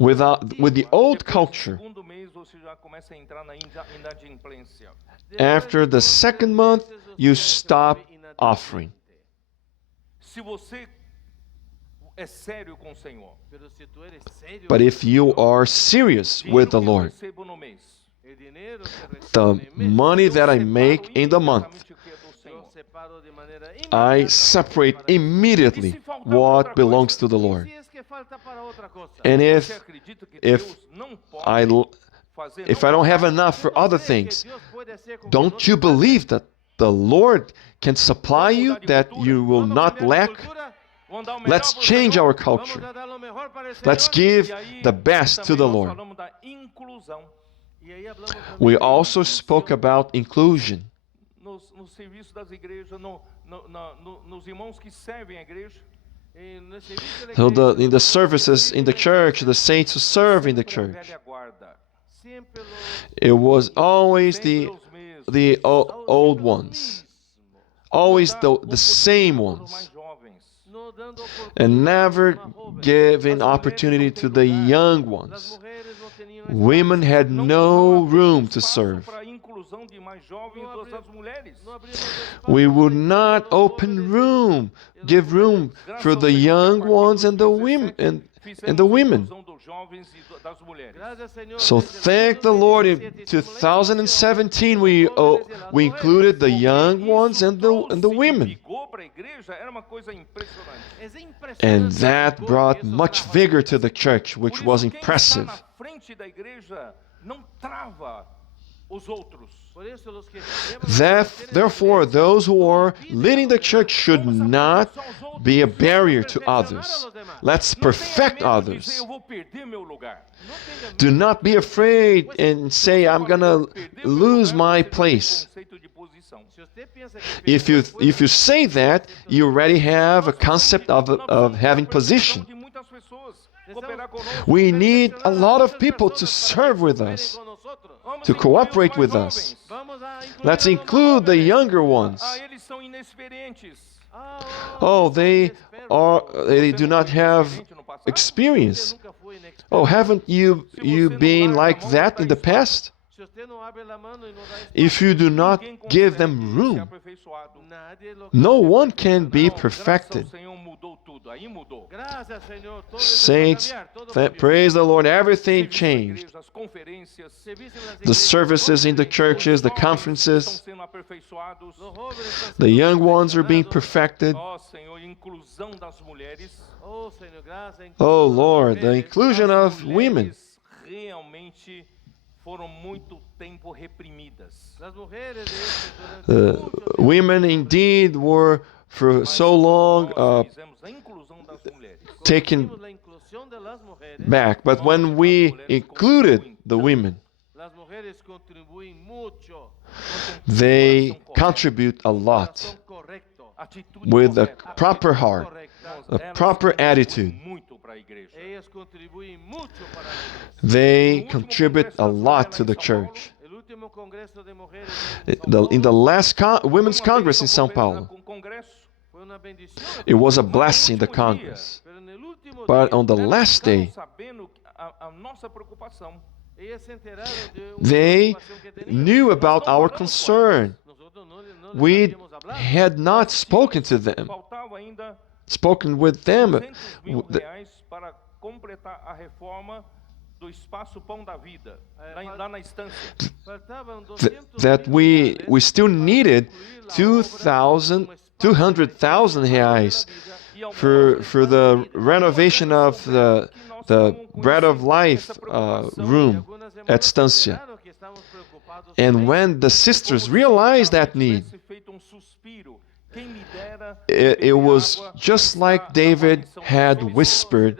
with the old depois do culture, segundo mês você já começa a entrar na inadimplência. after the second month, you stop offering. Se você é sério com o Senhor, But if you are serious with the dinheiro que eu Lord, recebo no mês, the money that I make in the month, exatamente o que é do Senhor. I separate immediately what belongs to the Lord. And Você acredita que if Deus não I pode fazer, if não I don't have vai enough for other things, don't you believe that the Lord can supply you, that you will not lack? Vamos dar o melhor Let's pro change Senhor? our culture. Let's give E aí, the best to também the nós Lord. falamos da inclusão. We also spoke about inclusion. No serviço das igrejas, nos irmãos que servem a igreja. So in the services in the church, the saints who serve in the church, Velha guarda. it was always Sempre os mesmos. the old ones, always the same Os mais ones, jovens. and never giving opportunity to the young ones. Women had no room to serve. Para a inclusão de mais jovens das mulheres. We would not open room, give room for the young ones and the women and the women. Inclusão dos jovens e das mulheres. So thank the Lord. In 2017, we included the young ones and the women, Vigor para a igreja era uma coisa impressionante. and that brought much vigor to the church, which was Por isso, impressive. quem está na frente da igreja não trava os outros. Therefore, those who are leading the church should not be a barrier to others. Let's perfect Não tenha medo de dizer, others. eu vou perder meu lugar. Do not be afraid and say, I'm gonna lose my place. Conceito de posição. If you say that, you already have a concept of having position. De muitas pessoas cooperar conosco. We need a lot of people to serve with us, Vamos to incluir os cooperate mais with jovens. us. Let's include the younger ones. Ah, eles são inexperientes. Oh, they do not have experience. Oh, haven't you been like that in the past? If you do not Ninguém give consegue them ser room, aperfeiçoado. no one can be Graças perfected. ao Senhor mudou tudo. Aí mudou. Saints, praise the Lord, everything Serviço da changed. igreja, as conferências, The services in the churches, the jovens conferences, estão sendo aperfeiçoados. the young ones are being perfected. Ó Senhor, inclusão das mulheres. Oh Lord, the inclusion of women. Mulheres realmente foram muito tempo reprimidas. Women indeed were for so long Nós fizemos a inclusão das mulheres. taken back, but when we included the women, They contribute a lot Coração correcto. Atitude with a correta. proper heart, Correcta. a proper attitude. Muito para a igreja. Ellas contribuyen mucho para la iglesia. They contribute a lot to the church. El último congreso de mujeres en São In the Paulo last Women's Congress in São Paulo, Com congresso, fue una bendición. it was a blessing, the Congress. Pero en el último But día, on the elas last ficaram day, sabendo a nossa preocupação. ellas se enteraron de una they preocupación que teníamos. knew about our concern. Nosotros no les We habíamos hablado. had not spoken to them, Faltava ainda spoken with them. 200 mil reais para completar a reforma do espaço Pão da Vida, lá na estância. Faltavam That 200 we still needed 200,000 reais for the renovation of the Bread of Life room at Stancia. And when the sisters realized that need, it was just like David had whispered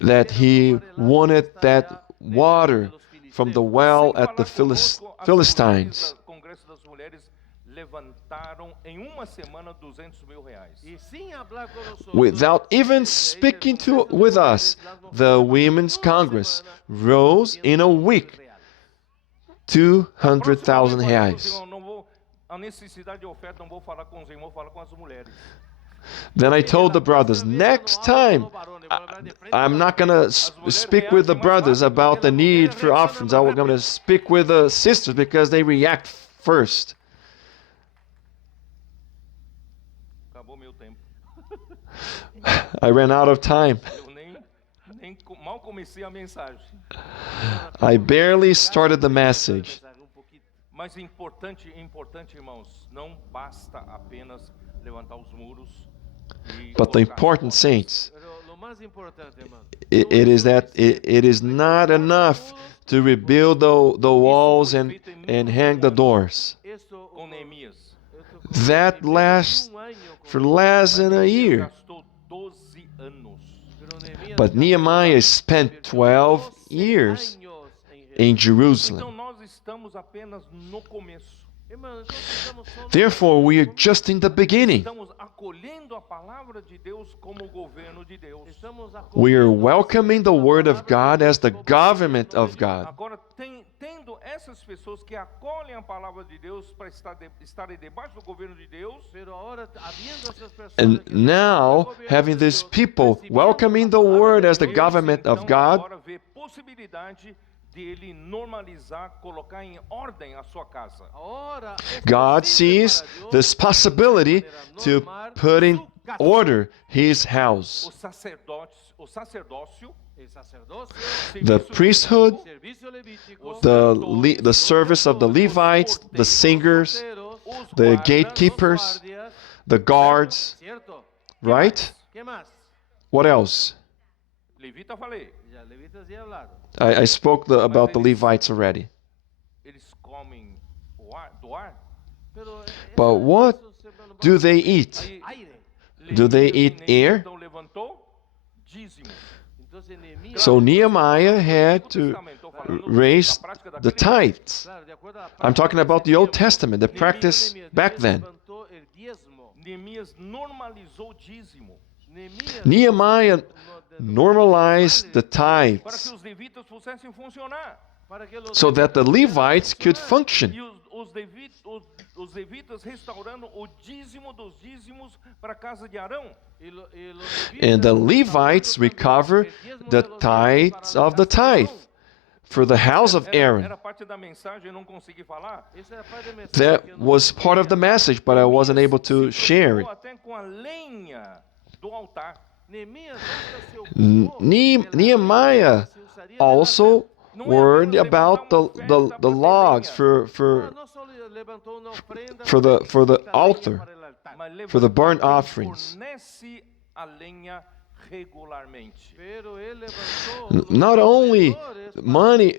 that he wanted that water from the well at the Philistines. Congresso das Mulheres levantaram em uma semana 200 mil reais. Without even speaking with us, the Women's Congress rose in a week 200,000 reais. A necessidade de oferta não vou falar com os irmãos, vou falar com as mulheres. Then I told the brothers, next time, I'm not going to speak with the brothers about the need for offerings. I'm going to speak with the sisters because they react first. Acabou meu tempo. I ran out of time. Eu mal comecei a mensagem. I barely started the message. Mas importante, irmãos, não basta apenas levantar os muros. But the important, saints, it is that it is not enough to rebuild the walls and hang the doors. Com Neemias. That lasts for less than a year. Gastou 12 anos. But Nehemiah spent 12 years in Jerusalem. Então nós estamos apenas no começo. Therefore, we are just in the beginning. Estamos acolhendo a palavra de Deus como governo de Deus. We are welcoming the Word of God as the government of God. Agora, tendo essas pessoas que acolhem a palavra de Deus para estarem debaixo do governo de Deus, And now, having these people welcoming the Word as the government of God, agora vê possibilidade de ele normalizar, colocar em ordem a sua casa. God sees this possibility to put in order His house. O sacerdócio, The priesthood, the service of the Levites, the singers, the gatekeepers, the guards, right? What else? Levita falei, I spoke about the Levites already. eles comem do ar. But what do they eat? Do they eat air? Então levantou dízimo. So Nehemiah had to raise the tithes. I'm talking about the Old Testament, the practice back then. Neemias normalizou o dízimo Nehemiah normalized the para que tithes os levitas pudessem funcionar. so that the Levites could function. E os levitas restaurando o dízimo dos dízimos para a casa de Arão. And the Levites recover the tithes of the tithe for the house of Aaron. Era parte da mensagem, eu não consegui falar. That was part of the message, but I wasn't able to share it. Até com a lenha do altar. Nehemiah also worried about the logs for the altar, Mas for the burnt offerings. fornece a lenha regularmente. Not only money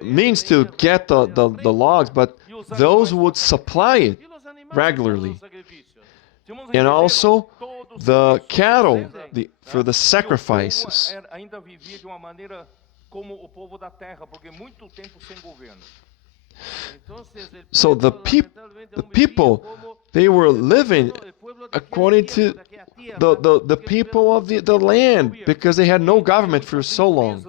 means to get the logs, but those who would supply it regularly. And also the cattle for the sacrifices. Ainda vivia de uma maneira como o povo da terra, porque muito tempo sem governo. So the people, they were living according to the people of the land, because they had no government for so long.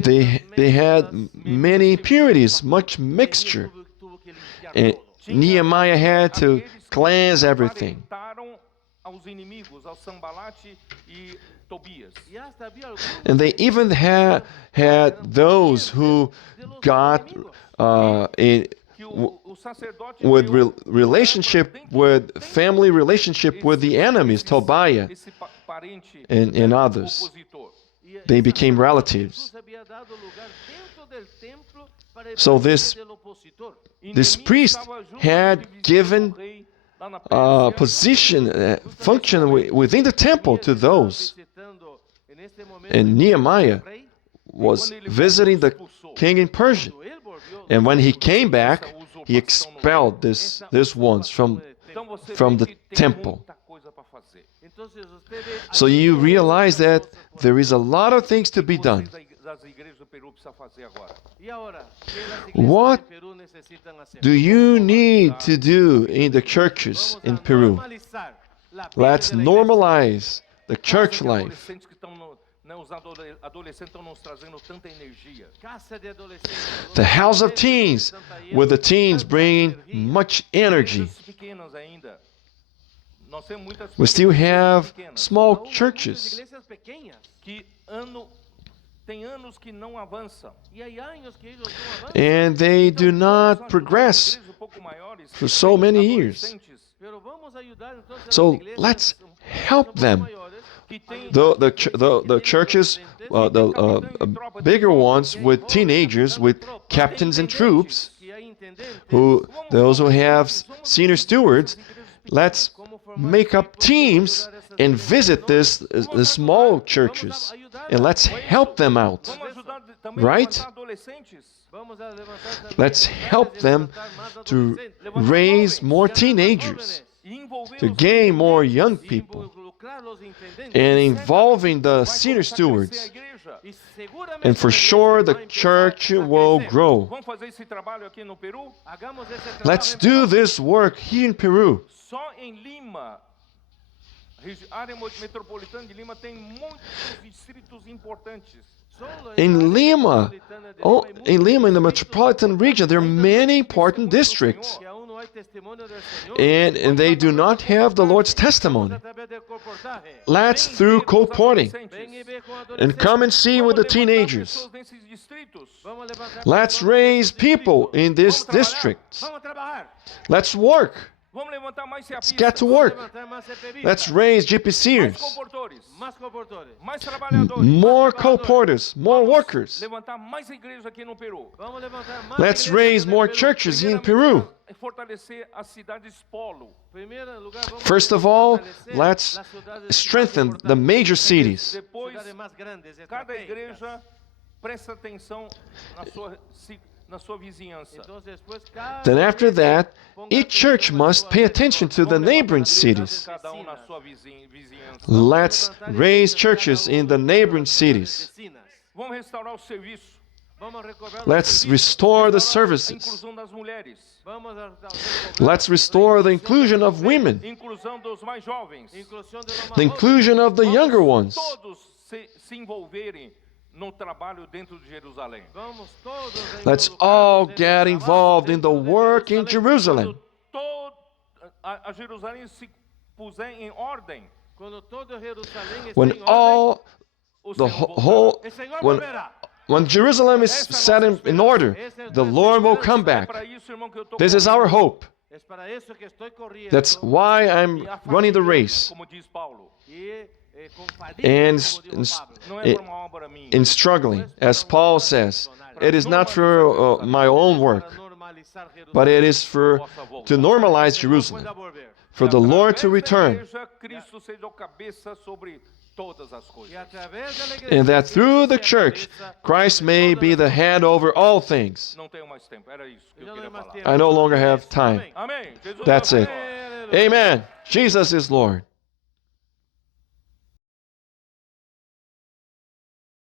They had many impurities, much mixture. And Nehemiah had to cleanse everything. And they even had those who got with family relationship with the enemies, Tobiah and others. They became relatives. So this priest had given position, function within the temple to those. And Nehemiah was visiting the king in Persia. And when he came back, he expelled these ones from the temple. So you realize that there is a lot of things to be done. What do you need to do in the churches in Peru? Let's normalize the church life. The house of teens, with the teens bringing much energy. We still have small churches. And they do not progress for so many years. So let's help them. The churches, the bigger ones with teenagers, with captains and troops, those who have senior stewards, let's make up teams and visit the small churches, and let's help them out, right? Let's help them to raise more teenagers, to gain more young people, and involving the senior stewards. And for sure the church will grow. Let's do this work here in Peru. In Lima, in the metropolitan region, there are many important districts. And they do not have the Lord's testimony. Let's through colporting and come and see with the teenagers. Let's raise people in this district. Let's work. Let's get to work. Let's raise GPCers. More colporters, more workers. Let's raise more churches in Peru. First of all, let's strengthen the major cities. Then after that, each church must pay attention to the neighboring cities. Let's raise churches in the neighboring cities. Let's restore the services. Let's restore the inclusion of women, the inclusion of the younger ones. Let's all get involved in the work in Jerusalem. When Jerusalem is set in order, the Lord will come back. This is our hope. That's why I'm running the race. And in struggling, as Paul says, it is not for my own work, but it is to normalize Jerusalem, for the Lord to return, and that through the church, Christ may be the head over all things. I no longer have time. That's it. Amen. Jesus is Lord.